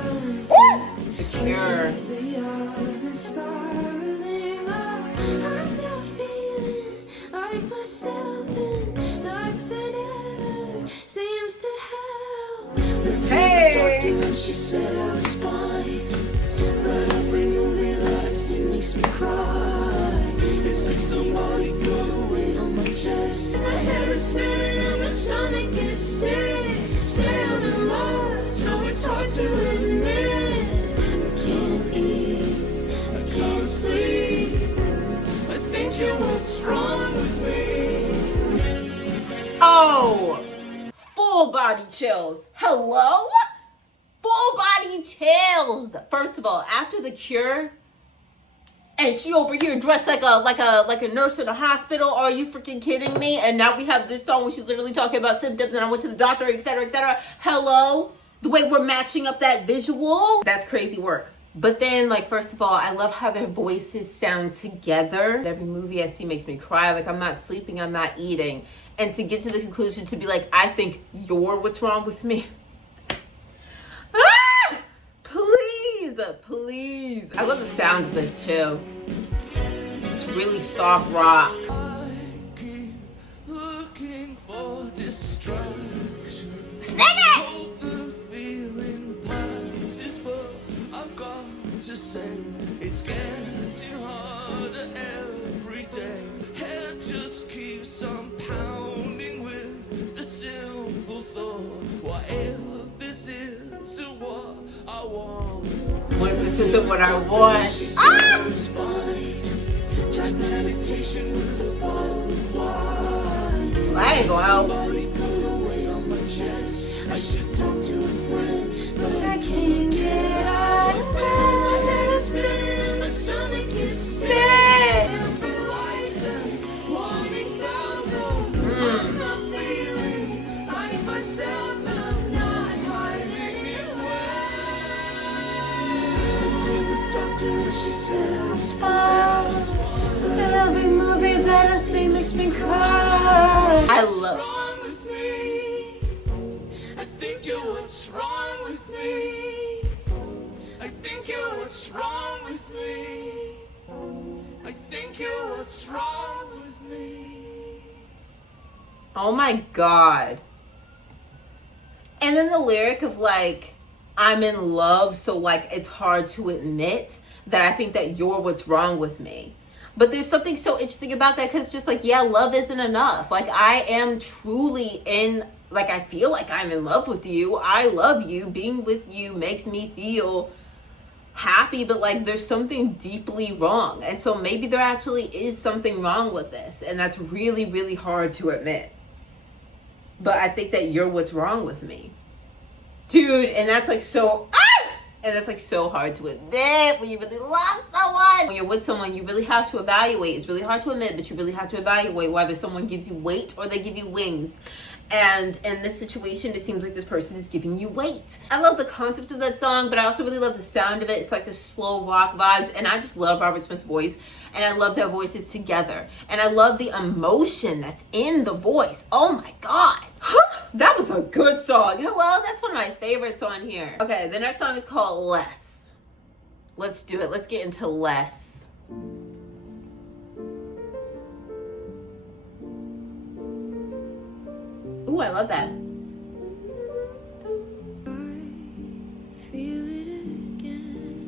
Cure. I'm spiraling up. I'm now feeling like myself, and nothing ever seems to help. Hey! She said I was fine, but every body chills. Hello? Full body chills. First of all, after The Cure, and she over here dressed like a nurse in a hospital. Are you freaking kidding me? And now we have this song where she's literally talking about symptoms and I went to the doctor, etc., etc. Hello? The way we're matching up that visual, that's crazy work. But then, like, first of all, I love how their voices sound together. Every movie I see makes me cry. Like, I'm not sleeping, I'm not eating. And to get to the conclusion to be like, I think you're what's wrong with me. Ah! Please, please. I love the sound of this too. It's really soft rock. I keep looking for distraction. Sing it! Hope the feeling passes, but I've got to say it's getting harder every day. Head just keeps on pounding with the simple thought, what if this isn't what I want? What if this isn't what I want? Ah! Try meditation with a bottle of wine. I ain't gonna help. Somebody put away on my chest. I should talk to a friend, but I can't get out of bed. My head is spinning and my stomach is sick. Simple lights and warning bells. I'm not feeling like myself, and I'm not hiding it well. To the doctor, she said I was possessed. And every movie that I see makes me cry. I love it. Wrong with me? I think you're what's wrong with me. I think you're what's wrong with me. I think you're what's wrong with me. Oh my God. And then the lyric of like, I'm in love, so like it's hard to admit that I think that you're what's wrong with me. But there's something so interesting about that, because just like, yeah, love isn't enough. Like, I am truly in, like, I feel like I'm in love with you. I love you. Being with you makes me feel happy, but like there's something deeply wrong. And so maybe there actually is something wrong with this. And that's really, really hard to admit. But I think that you're what's wrong with me. Dude, and that's like so... And that's like so hard to admit when you really love someone. When you're with someone, you really have to evaluate. It's really hard to admit, but you really have to evaluate whether someone gives you weight or they give you wings. And in this situation, it seems like this person is giving you weight. I love the concept of that song, but I also really love the sound of it. It's like the slow rock vibes. And I just love Robert Smith's voice. And I love their voices together. And I love the emotion that's in the voice. Oh my God. That was a good song. Hello, that's one of my favorites on here. Okay, the next song is called Less. Let's do it. Let's get into Less. Ooh, I love that. I feel it again.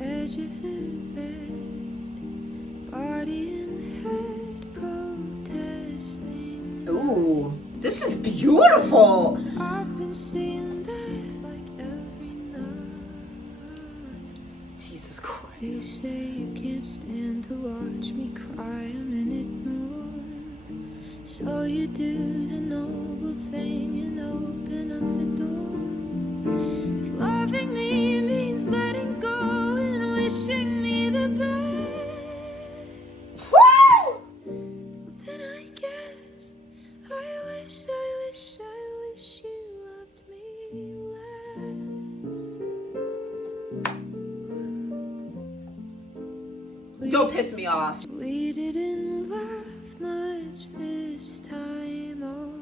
Edge of the bed. Body and head protesting. Ooh, this is beautiful. I've been seeing that like every night. Jesus You Christ. say you can't stand to watch me cry a minute more. So you do the noble thing and open up the door. If loving me means letting go and wishing me the best, Woo! then I guess I wish you loved me less. Don't piss me off. We didn't laugh much this time, or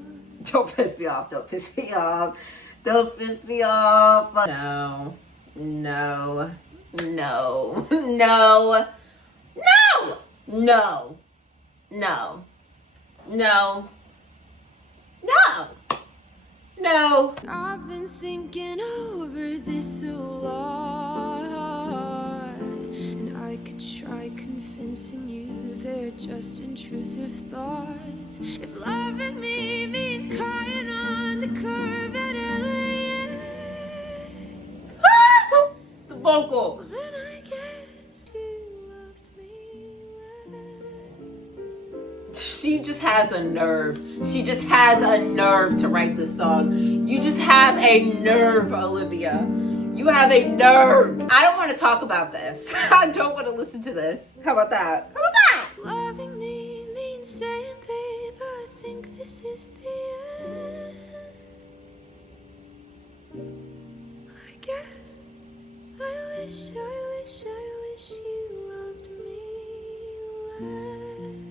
Don't piss me off. Don't piss me off. Don't piss me off. No. No. No. No. No. No. No. No. No. No. I've been thinking over this a lot, and I could try convincing you they're just intrusive thoughts. If loving me means crying on the curb at LAX, The vocal. then I guess you loved me less. She just has a nerve. She just has a nerve to write this song. You just have a nerve, Olivia. You have a nerve. I don't want to talk about this. I don't want to listen to this. How about that? How about that? Loving me means saying, babe, I think this is the end. I guess I wish you loved me less.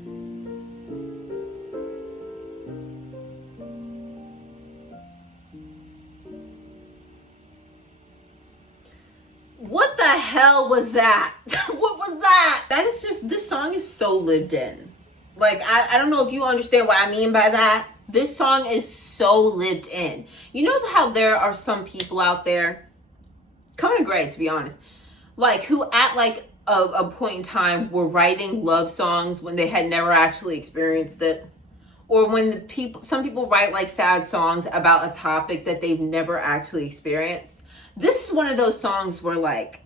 What the hell was that? What was that? That is just, this song is so lived in. Like, I don't know if you understand what I mean by that. This song is so lived in. You know how there are some people out there, kind of great to be honest, like who at like a point in time were writing love songs when they had never actually experienced it. Or when some people write like sad songs about a topic that they've never actually experienced. This is one of those songs where like,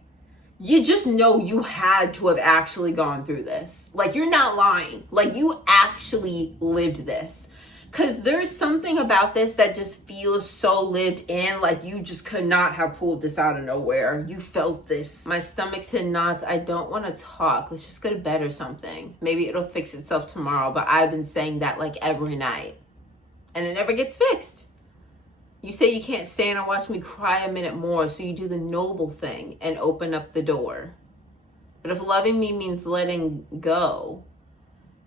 you just know you had to have actually gone through this. Like, you're not lying. Like, you actually lived this. Because there's something about this that just feels so lived in. Like, you just could not have pulled this out of nowhere. You felt this. My stomach's in knots. I don't want to talk. Let's just go to bed or something. Maybe it'll fix itself tomorrow. But I've been saying that like every night. And it never gets fixed. You say you can't stand and watch me cry a minute more, so you do the noble thing and open up the door. But if loving me means letting go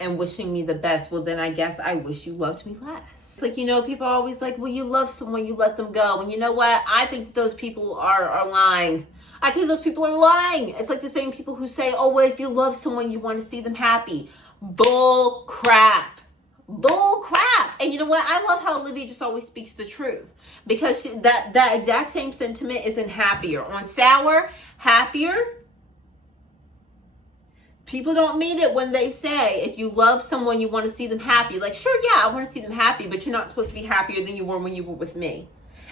and wishing me the best, well, then I guess I wish you loved me less. Like, you know, people are always like, well, you love someone, you let them go. And you know what? I think that those people are lying. I think those people are lying. It's like the same people who say, oh, well, if you love someone, you want to see them happy. Bull crap. Bull crap. And you know what? I love how Olivia just always speaks the truth, because that exact same sentiment is in Happier. On Sour, Happier, people don't mean it when they say, if you love someone, you want to see them happy. Like, sure, yeah, I want to see them happy, but you're not supposed to be happier than you were when you were with me.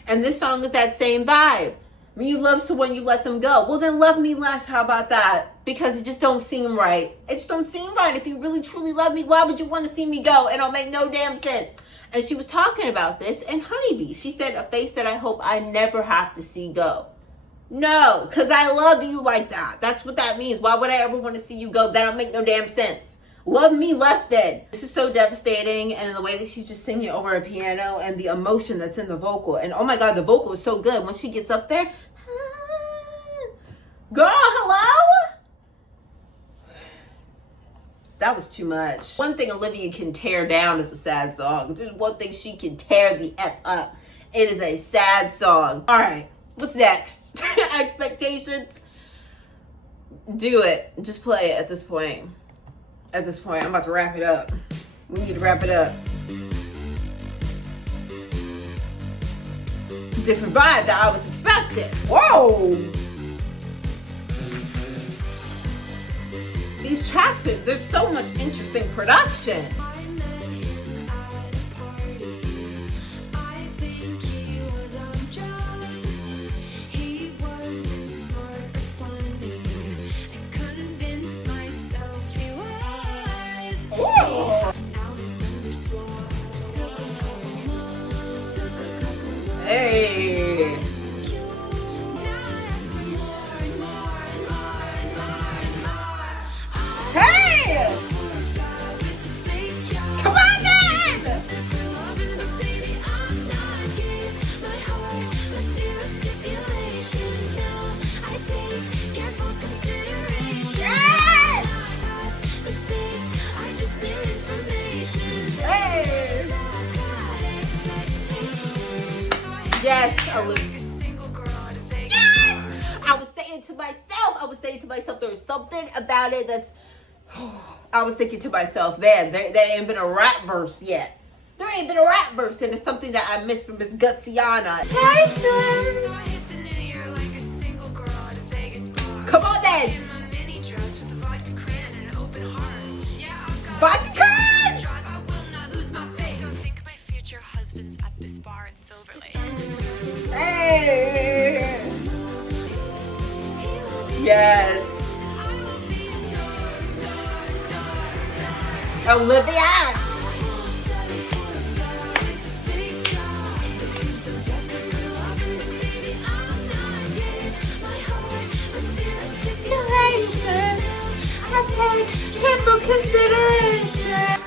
And this song is that same vibe. When you love someone, you let them go. Well, then love me less. How about that? Because it just don't seem right. It just don't seem right. If you really, truly love me, why would you want to see me go? It don't make no damn sense. And she was talking about this in Honeybee. She said, a face that I hope I never have to see go. No, because I love you like that. That's what that means. Why would I ever want to see you go? That don't make no damn sense. Love me less then. This is so devastating, and the way that she's just singing over a piano and the emotion that's in the vocal. And oh my God, the vocal is so good. When she gets up there, girl, hello? That was too much. One thing Olivia can tear down is a sad song. If there's one thing she can tear the F up, it is a sad song. All right, what's next? Expectations? Do it. Just play it at this point. At this point, I'm about to wrap it up. We need to wrap it up. Different vibe that I was expecting. Whoa! These tracks, there's so much interesting production. Hey! Hey! Come on then! Yes, Olivia. Yes! I was saying to myself, there was something about it that's, I was thinking to myself, man, there ain't been a rap verse yet. There ain't been a rap verse, and it's something that I missed from Miss Gutsiana. Come on then. Vodka cran! At this bar in Silver Lake. Hey! Yes. Olivia! consideration.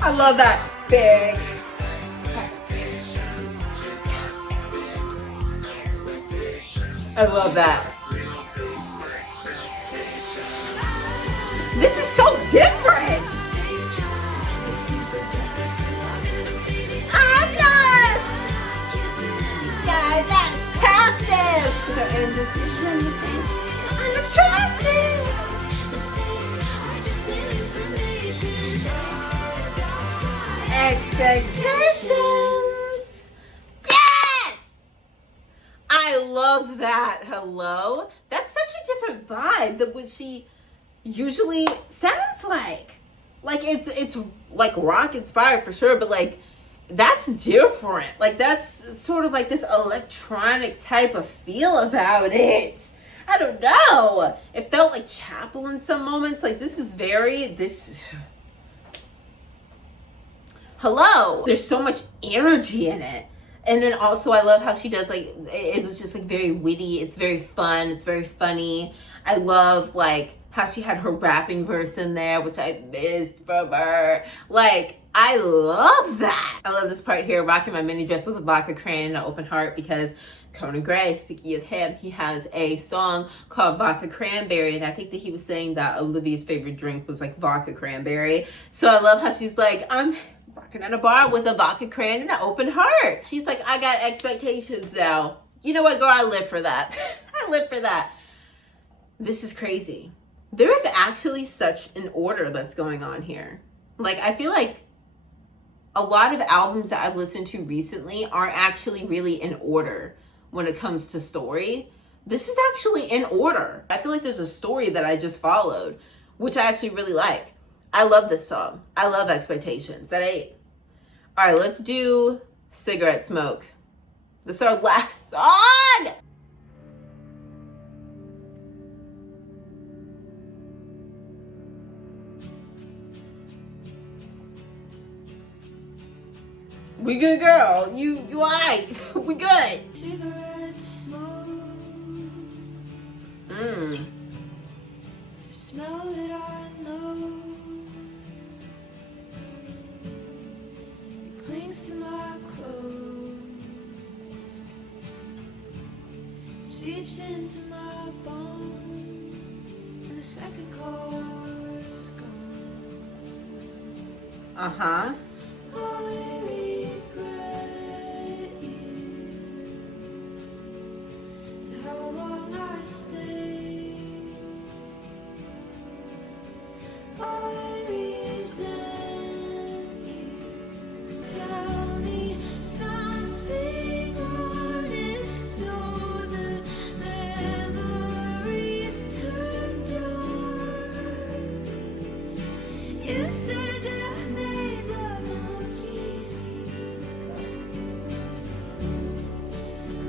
I love that. Big. I love that. This is so different. I'm not. Yeah, that's passive. I'm attractive. Expectations. Yes! I love that. Hello? That's such a different vibe than what she usually sounds like. Like it's like rock inspired for sure, but like that's different. Like that's sort of like this electronic type of feel about it. I don't know. It felt like chapel in some moments. Like this is hello. There's so much energy in it. And then also I love how she does like, it was just like very witty. It's very fun. It's very funny. I love like how she had her rapping verse in there, which I missed from her. Like, I love that. I love this part here, rocking my mini dress with a vodka cran and an open heart, because Conan Gray, speaking of him, he has a song called Vodka Cranberry, and I think that he was saying that Olivia's favorite drink was like vodka cranberry. So I love how she's like, I'm rocking at a bar with a vodka cran and an open heart. She's like, I got expectations now. You know what, girl? I live for that. I live for that. This is crazy. There is actually such an order that's going on here. Like, I feel like a lot of albums that I've listened to recently aren't actually really in order when it comes to story. This is actually in order. I feel like there's a story that I just followed, which I actually really like. I love this song. I love Expectations. All right, let's do Cigarette Smoke. This is our last song. We good, girl. You alright? We good. Cigarette smoke. Smell that I know. It clings to my clothes. It seeps into my bones. And the second chorus gone. Uh-huh. I regret you and how long I stayed. I resent you. Tell me something honest so the memories turn dark. You said that I made love look easy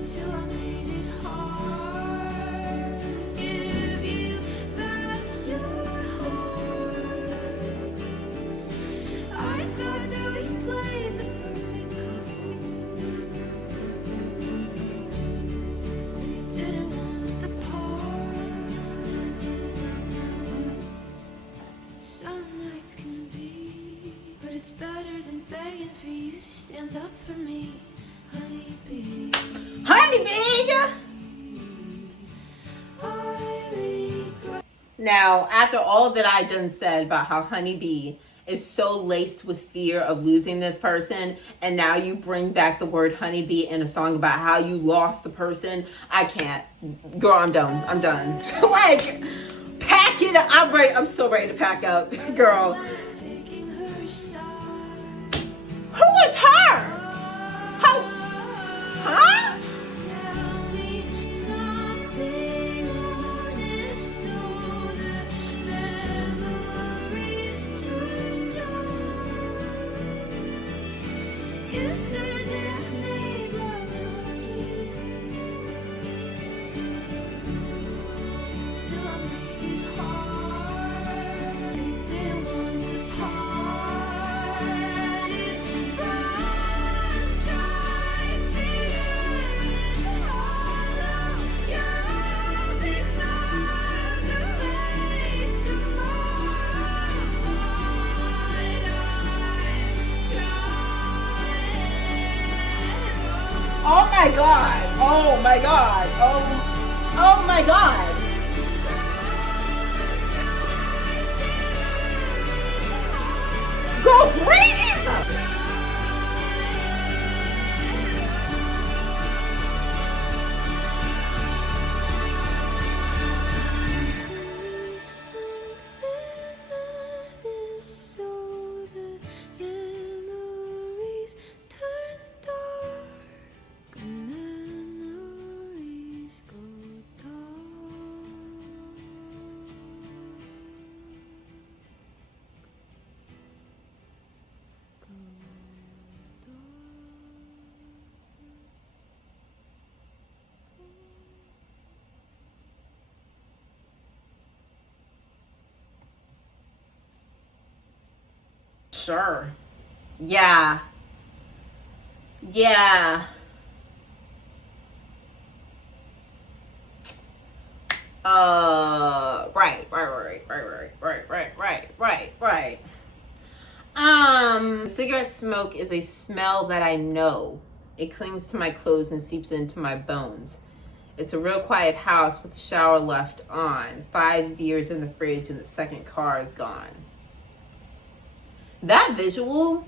till I made it hard. Give you back your heart. I thought that we played the perfect couple till you didn't want the part. Some nights can be, but it's better than begging for you to stand up for me, honeybee. Honeybee! I regret. Now, after all that I done said about how Honeybee is so laced with fear of losing this person, and now you bring back the word honeybee in a song about how you lost the person, I can't. Girl, I'm done. I'm done. Like, pack it up. I'm ready. I'm so ready to pack up. Girl. Taking her side. Who is her? How? Huh? Tell me something honest so the memories turn dark. You said that I made love look easy till I made it hard. You didn't want the part. It's bad, try bigger. my God. Oh my God. Girl, breathe. Sure. Yeah. Yeah. Right. Cigarette smoke is a smell that I know. It clings to my clothes and seeps into my bones. It's a real quiet house with the shower left on. 5 beers in the fridge and the second car is gone. That visual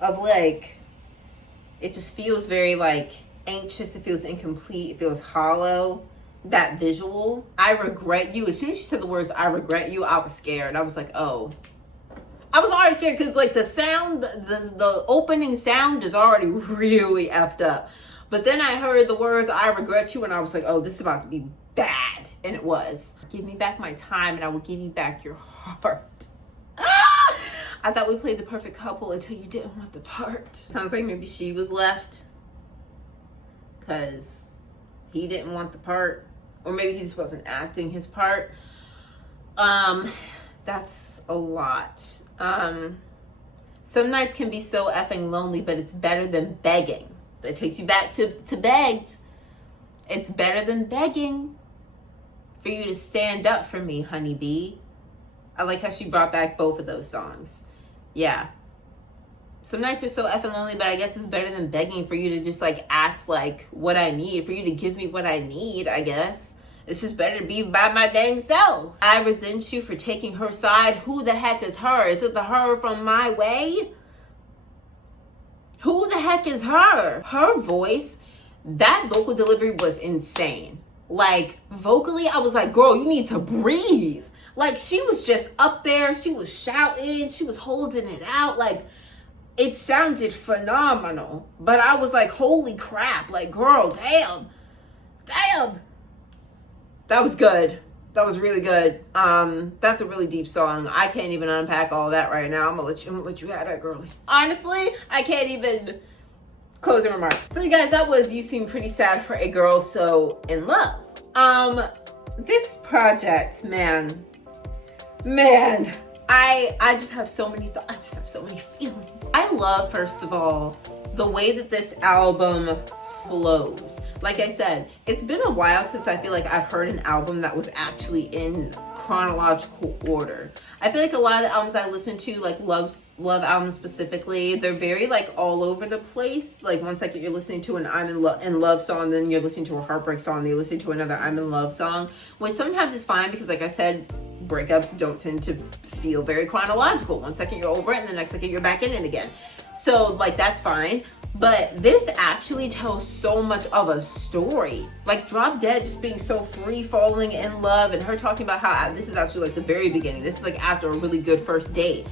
of like, it just feels very like anxious. It feels incomplete. It feels hollow. That visual, I regret you. As soon as she said the words, I regret you, I was scared. I was like, oh. I was already scared because like the sound, the opening sound is already really effed up. But then I heard the words, I regret you, and I was like, oh, this is about to be bad. And it was. Give me back my time and I will give you back your heart. I thought we played the perfect couple until you didn't want the part. Sounds like maybe she was left because he didn't want the part. Or maybe he just wasn't acting his part. That's a lot. Some nights can be so effing lonely, but it's better than begging. That takes you back to begged. It's better than begging for you to stand up for me, honeybee. I like how she brought back both of those songs. Yeah. Some nights are so effing lonely, but I guess it's better than begging for you to just like act like what I need, for you to give me what I need, I guess. It's just better to be by my dang self. I resent you for taking her side. Who the heck is her? Is it the her from My Way? Who the heck is her? Her voice, that vocal delivery was insane. Like, vocally, I was like, girl, you need to breathe. Like, she was just up there. She was shouting. She was holding it out. Like, it sounded phenomenal. But I was like, holy crap. Like, girl, damn. That was good. That was really good. That's a really deep song. I can't even unpack all that right now. I'm gonna let you have that, girlie. Honestly, I can't even. Closing remarks. So you guys, that was You Seem Pretty Sad for a Girl So in Love. This project, man, I just have so many thoughts. I just have so many feelings. I love, first of all, the way that this album flows. Like I said, it's been a while since I feel like I've heard an album that was actually in chronological order. I feel like a lot of the albums I listen to, like love albums specifically, they're very like all over the place. Like one second you're listening to an I'm in love song, then you're listening to a heartbreak song, then you're listening to another I'm in love song, which sometimes is fine because like I said, breakups don't tend to feel very chronological. One second you're over it and the next second you're back in it again. So like that's fine. But this actually tells so much of a story. Like Drop Dead just being so free falling in love and her talking about how this is actually like the very beginning. This is like after a really good first date.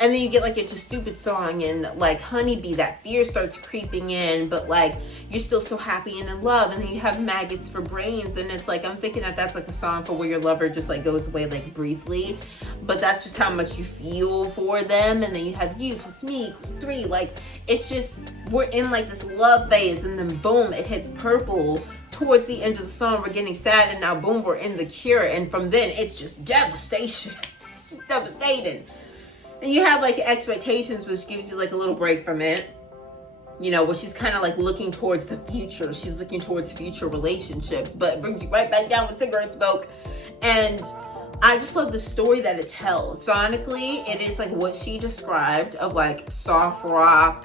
And then you get like It's a Stupid Song and like Honeybee, that fear starts creeping in, but like you're still so happy and in love. And then you have Maggots for Brains, and it's like I'm thinking that that's like a song for where your lover just like goes away like briefly, but that's just how much you feel for them. And then you have You Plus Me Equals 3. Like it's just, we're in like this love phase, and then boom, it hits purple. Towards the end of the song, we're getting sad, and now boom, we're in The Cure. And from then, it's just devastation. It's just devastating. And you have like Expectations, which gives you like a little break from it. You know, where she's kind of like looking towards the future. She's looking towards future relationships, but it brings you right back down with Cigarette Smoke. And I just love the story that it tells. Sonically, it is like what she described of like soft rock,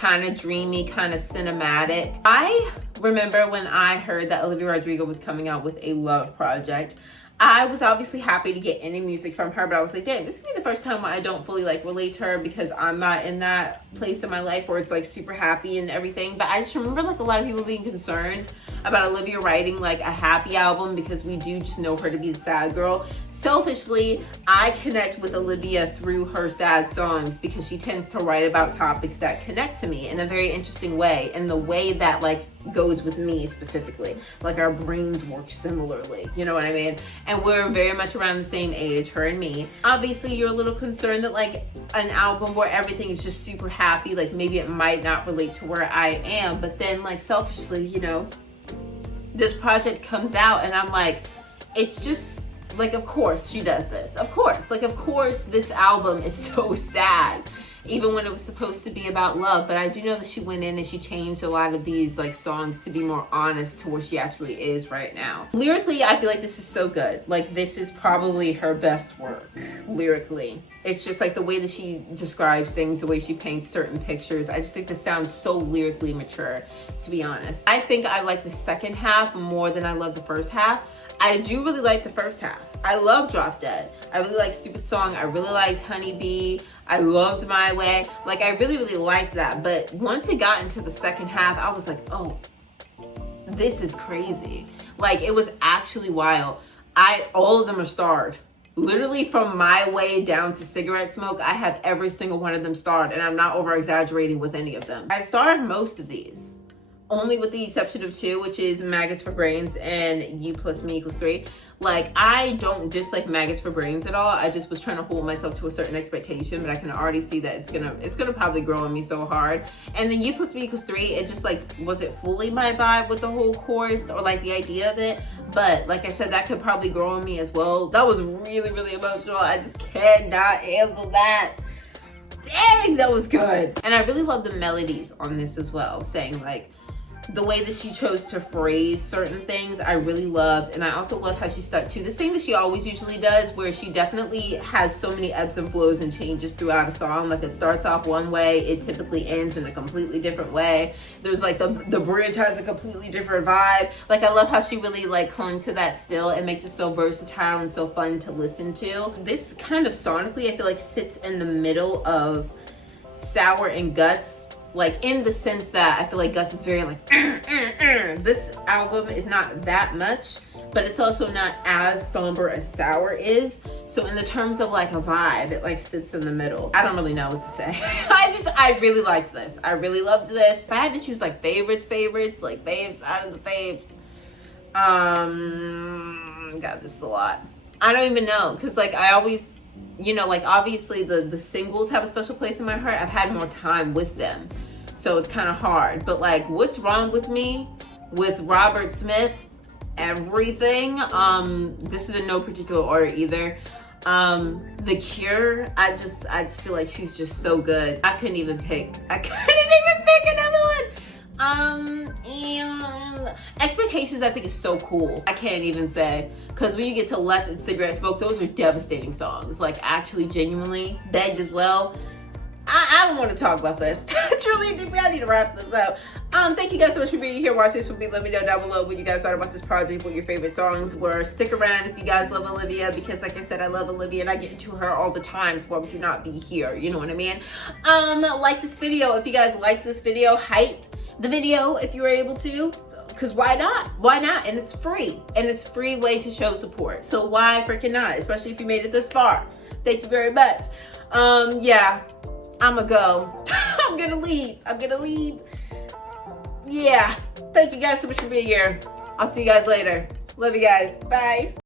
kind of dreamy, kind of cinematic. I remember when I heard that Olivia Rodrigo was coming out with a love project, I was obviously happy to get any music from her, but I was like, dang, this is the first time I don't fully like relate to her because I'm not in that place in my life where it's like super happy and everything. But I just remember like a lot of people being concerned about Olivia writing like a happy album because we do just know her to be the sad girl. Selfishly, I connect with Olivia through her sad songs because she tends to write about topics that connect to me in a very interesting way, and the way that like goes with me specifically. Like our brains work similarly, you know what I mean? And we're very much around the same age, her and me. Obviously, you're a little concerned that like an album where everything is just super happy, like maybe it might not relate to where I am, but then like selfishly, you know, this project comes out and I'm like, it's just like, of course she does this. Of course, like, of course this album is so sad, even when it was supposed to be about love. But I do know that she went in and she changed a lot of these like songs to be more honest to where she actually is right now. Lyrically, I feel like this is so good. Like, this is probably her best work lyrically. It's just like the way that she describes things, the way she paints certain pictures. I just think this sounds so lyrically mature, to be honest. I think I like the second half more than I love the first half. I do really like the first half. I love Drop Dead. I really like Stupid Song. I really liked Honeybee. I loved My Way. Like, I really, really liked that. But once it got into the second half, I was like, oh, this is crazy. Like, it was actually wild. All of them are starred. Literally from My Way down to Cigarette Smoke, I have every single one of them starred, and I'm not over exaggerating with any of them. I starred most of these, only with the exception of two, which is Maggots for Brains and u+me = 3. Like, I don't dislike Maggots for Brains at all. I just was trying to hold myself to a certain expectation, but I can already see that it's gonna probably grow on me so hard. And then u+me = 3, it just like wasn't fully my vibe with the whole chorus or like the idea of it. But like I said, that could probably grow on me as well. That was really, really emotional. I just cannot handle that. Dang, that was good. And I really love the melodies on this as well, saying like, the way that she chose to phrase certain things, I really loved. And I also love how she stuck to this thing that she always usually does, where she definitely has so many ebbs and flows and changes throughout a song. Like, it starts off one way, it typically ends in a completely different way. There's like the bridge has a completely different vibe. Like, I love how she really like clung to that still. It makes it so versatile and so fun to listen to. This kind of sonically, I feel like sits in the middle of Sour and Guts. Like, in the sense that I feel like Guts is very like, This album is not that much, but it's also not as somber as Sour is. So in the terms of like a vibe, it like sits in the middle. I don't really know what to say. I really liked this. I really loved this. If I had to choose like favorites, like faves out of the faves, God, this is a lot. I don't even know, because like I always, you know, like obviously the singles have a special place in my heart. I've had more time with them, so it's kind of hard. But like, What's Wrong With Me with Robert Smith, everything. This is in no particular order either. The Cure, I just feel like she's just so good. I couldn't even pick another one. And Expectations, I think, is so cool. I can't even say, because when you get to Less and Cigarette Smoke, those are devastating songs. Like, actually, genuinely, Begged as well. I don't want to talk about this. Truly, I need to wrap this up. Thank you guys so much for being here. Watch this with me. Let me know down below what you guys thought about this project, what your favorite songs were. Stick around if you guys love Olivia, because like I said, I love Olivia and I get into her all the time, so why would you not be here? You know what I mean? Like this video if you guys like this video. Hype the video if you were able to, because why not? Why not? And it's free, and it's a free way to show support, so why freaking not? Especially if you made it this far. Thank you very much. Yeah, I'ma go. I'm gonna leave. Yeah, thank you guys so much for being here. I'll see you guys later. Love you guys. Bye.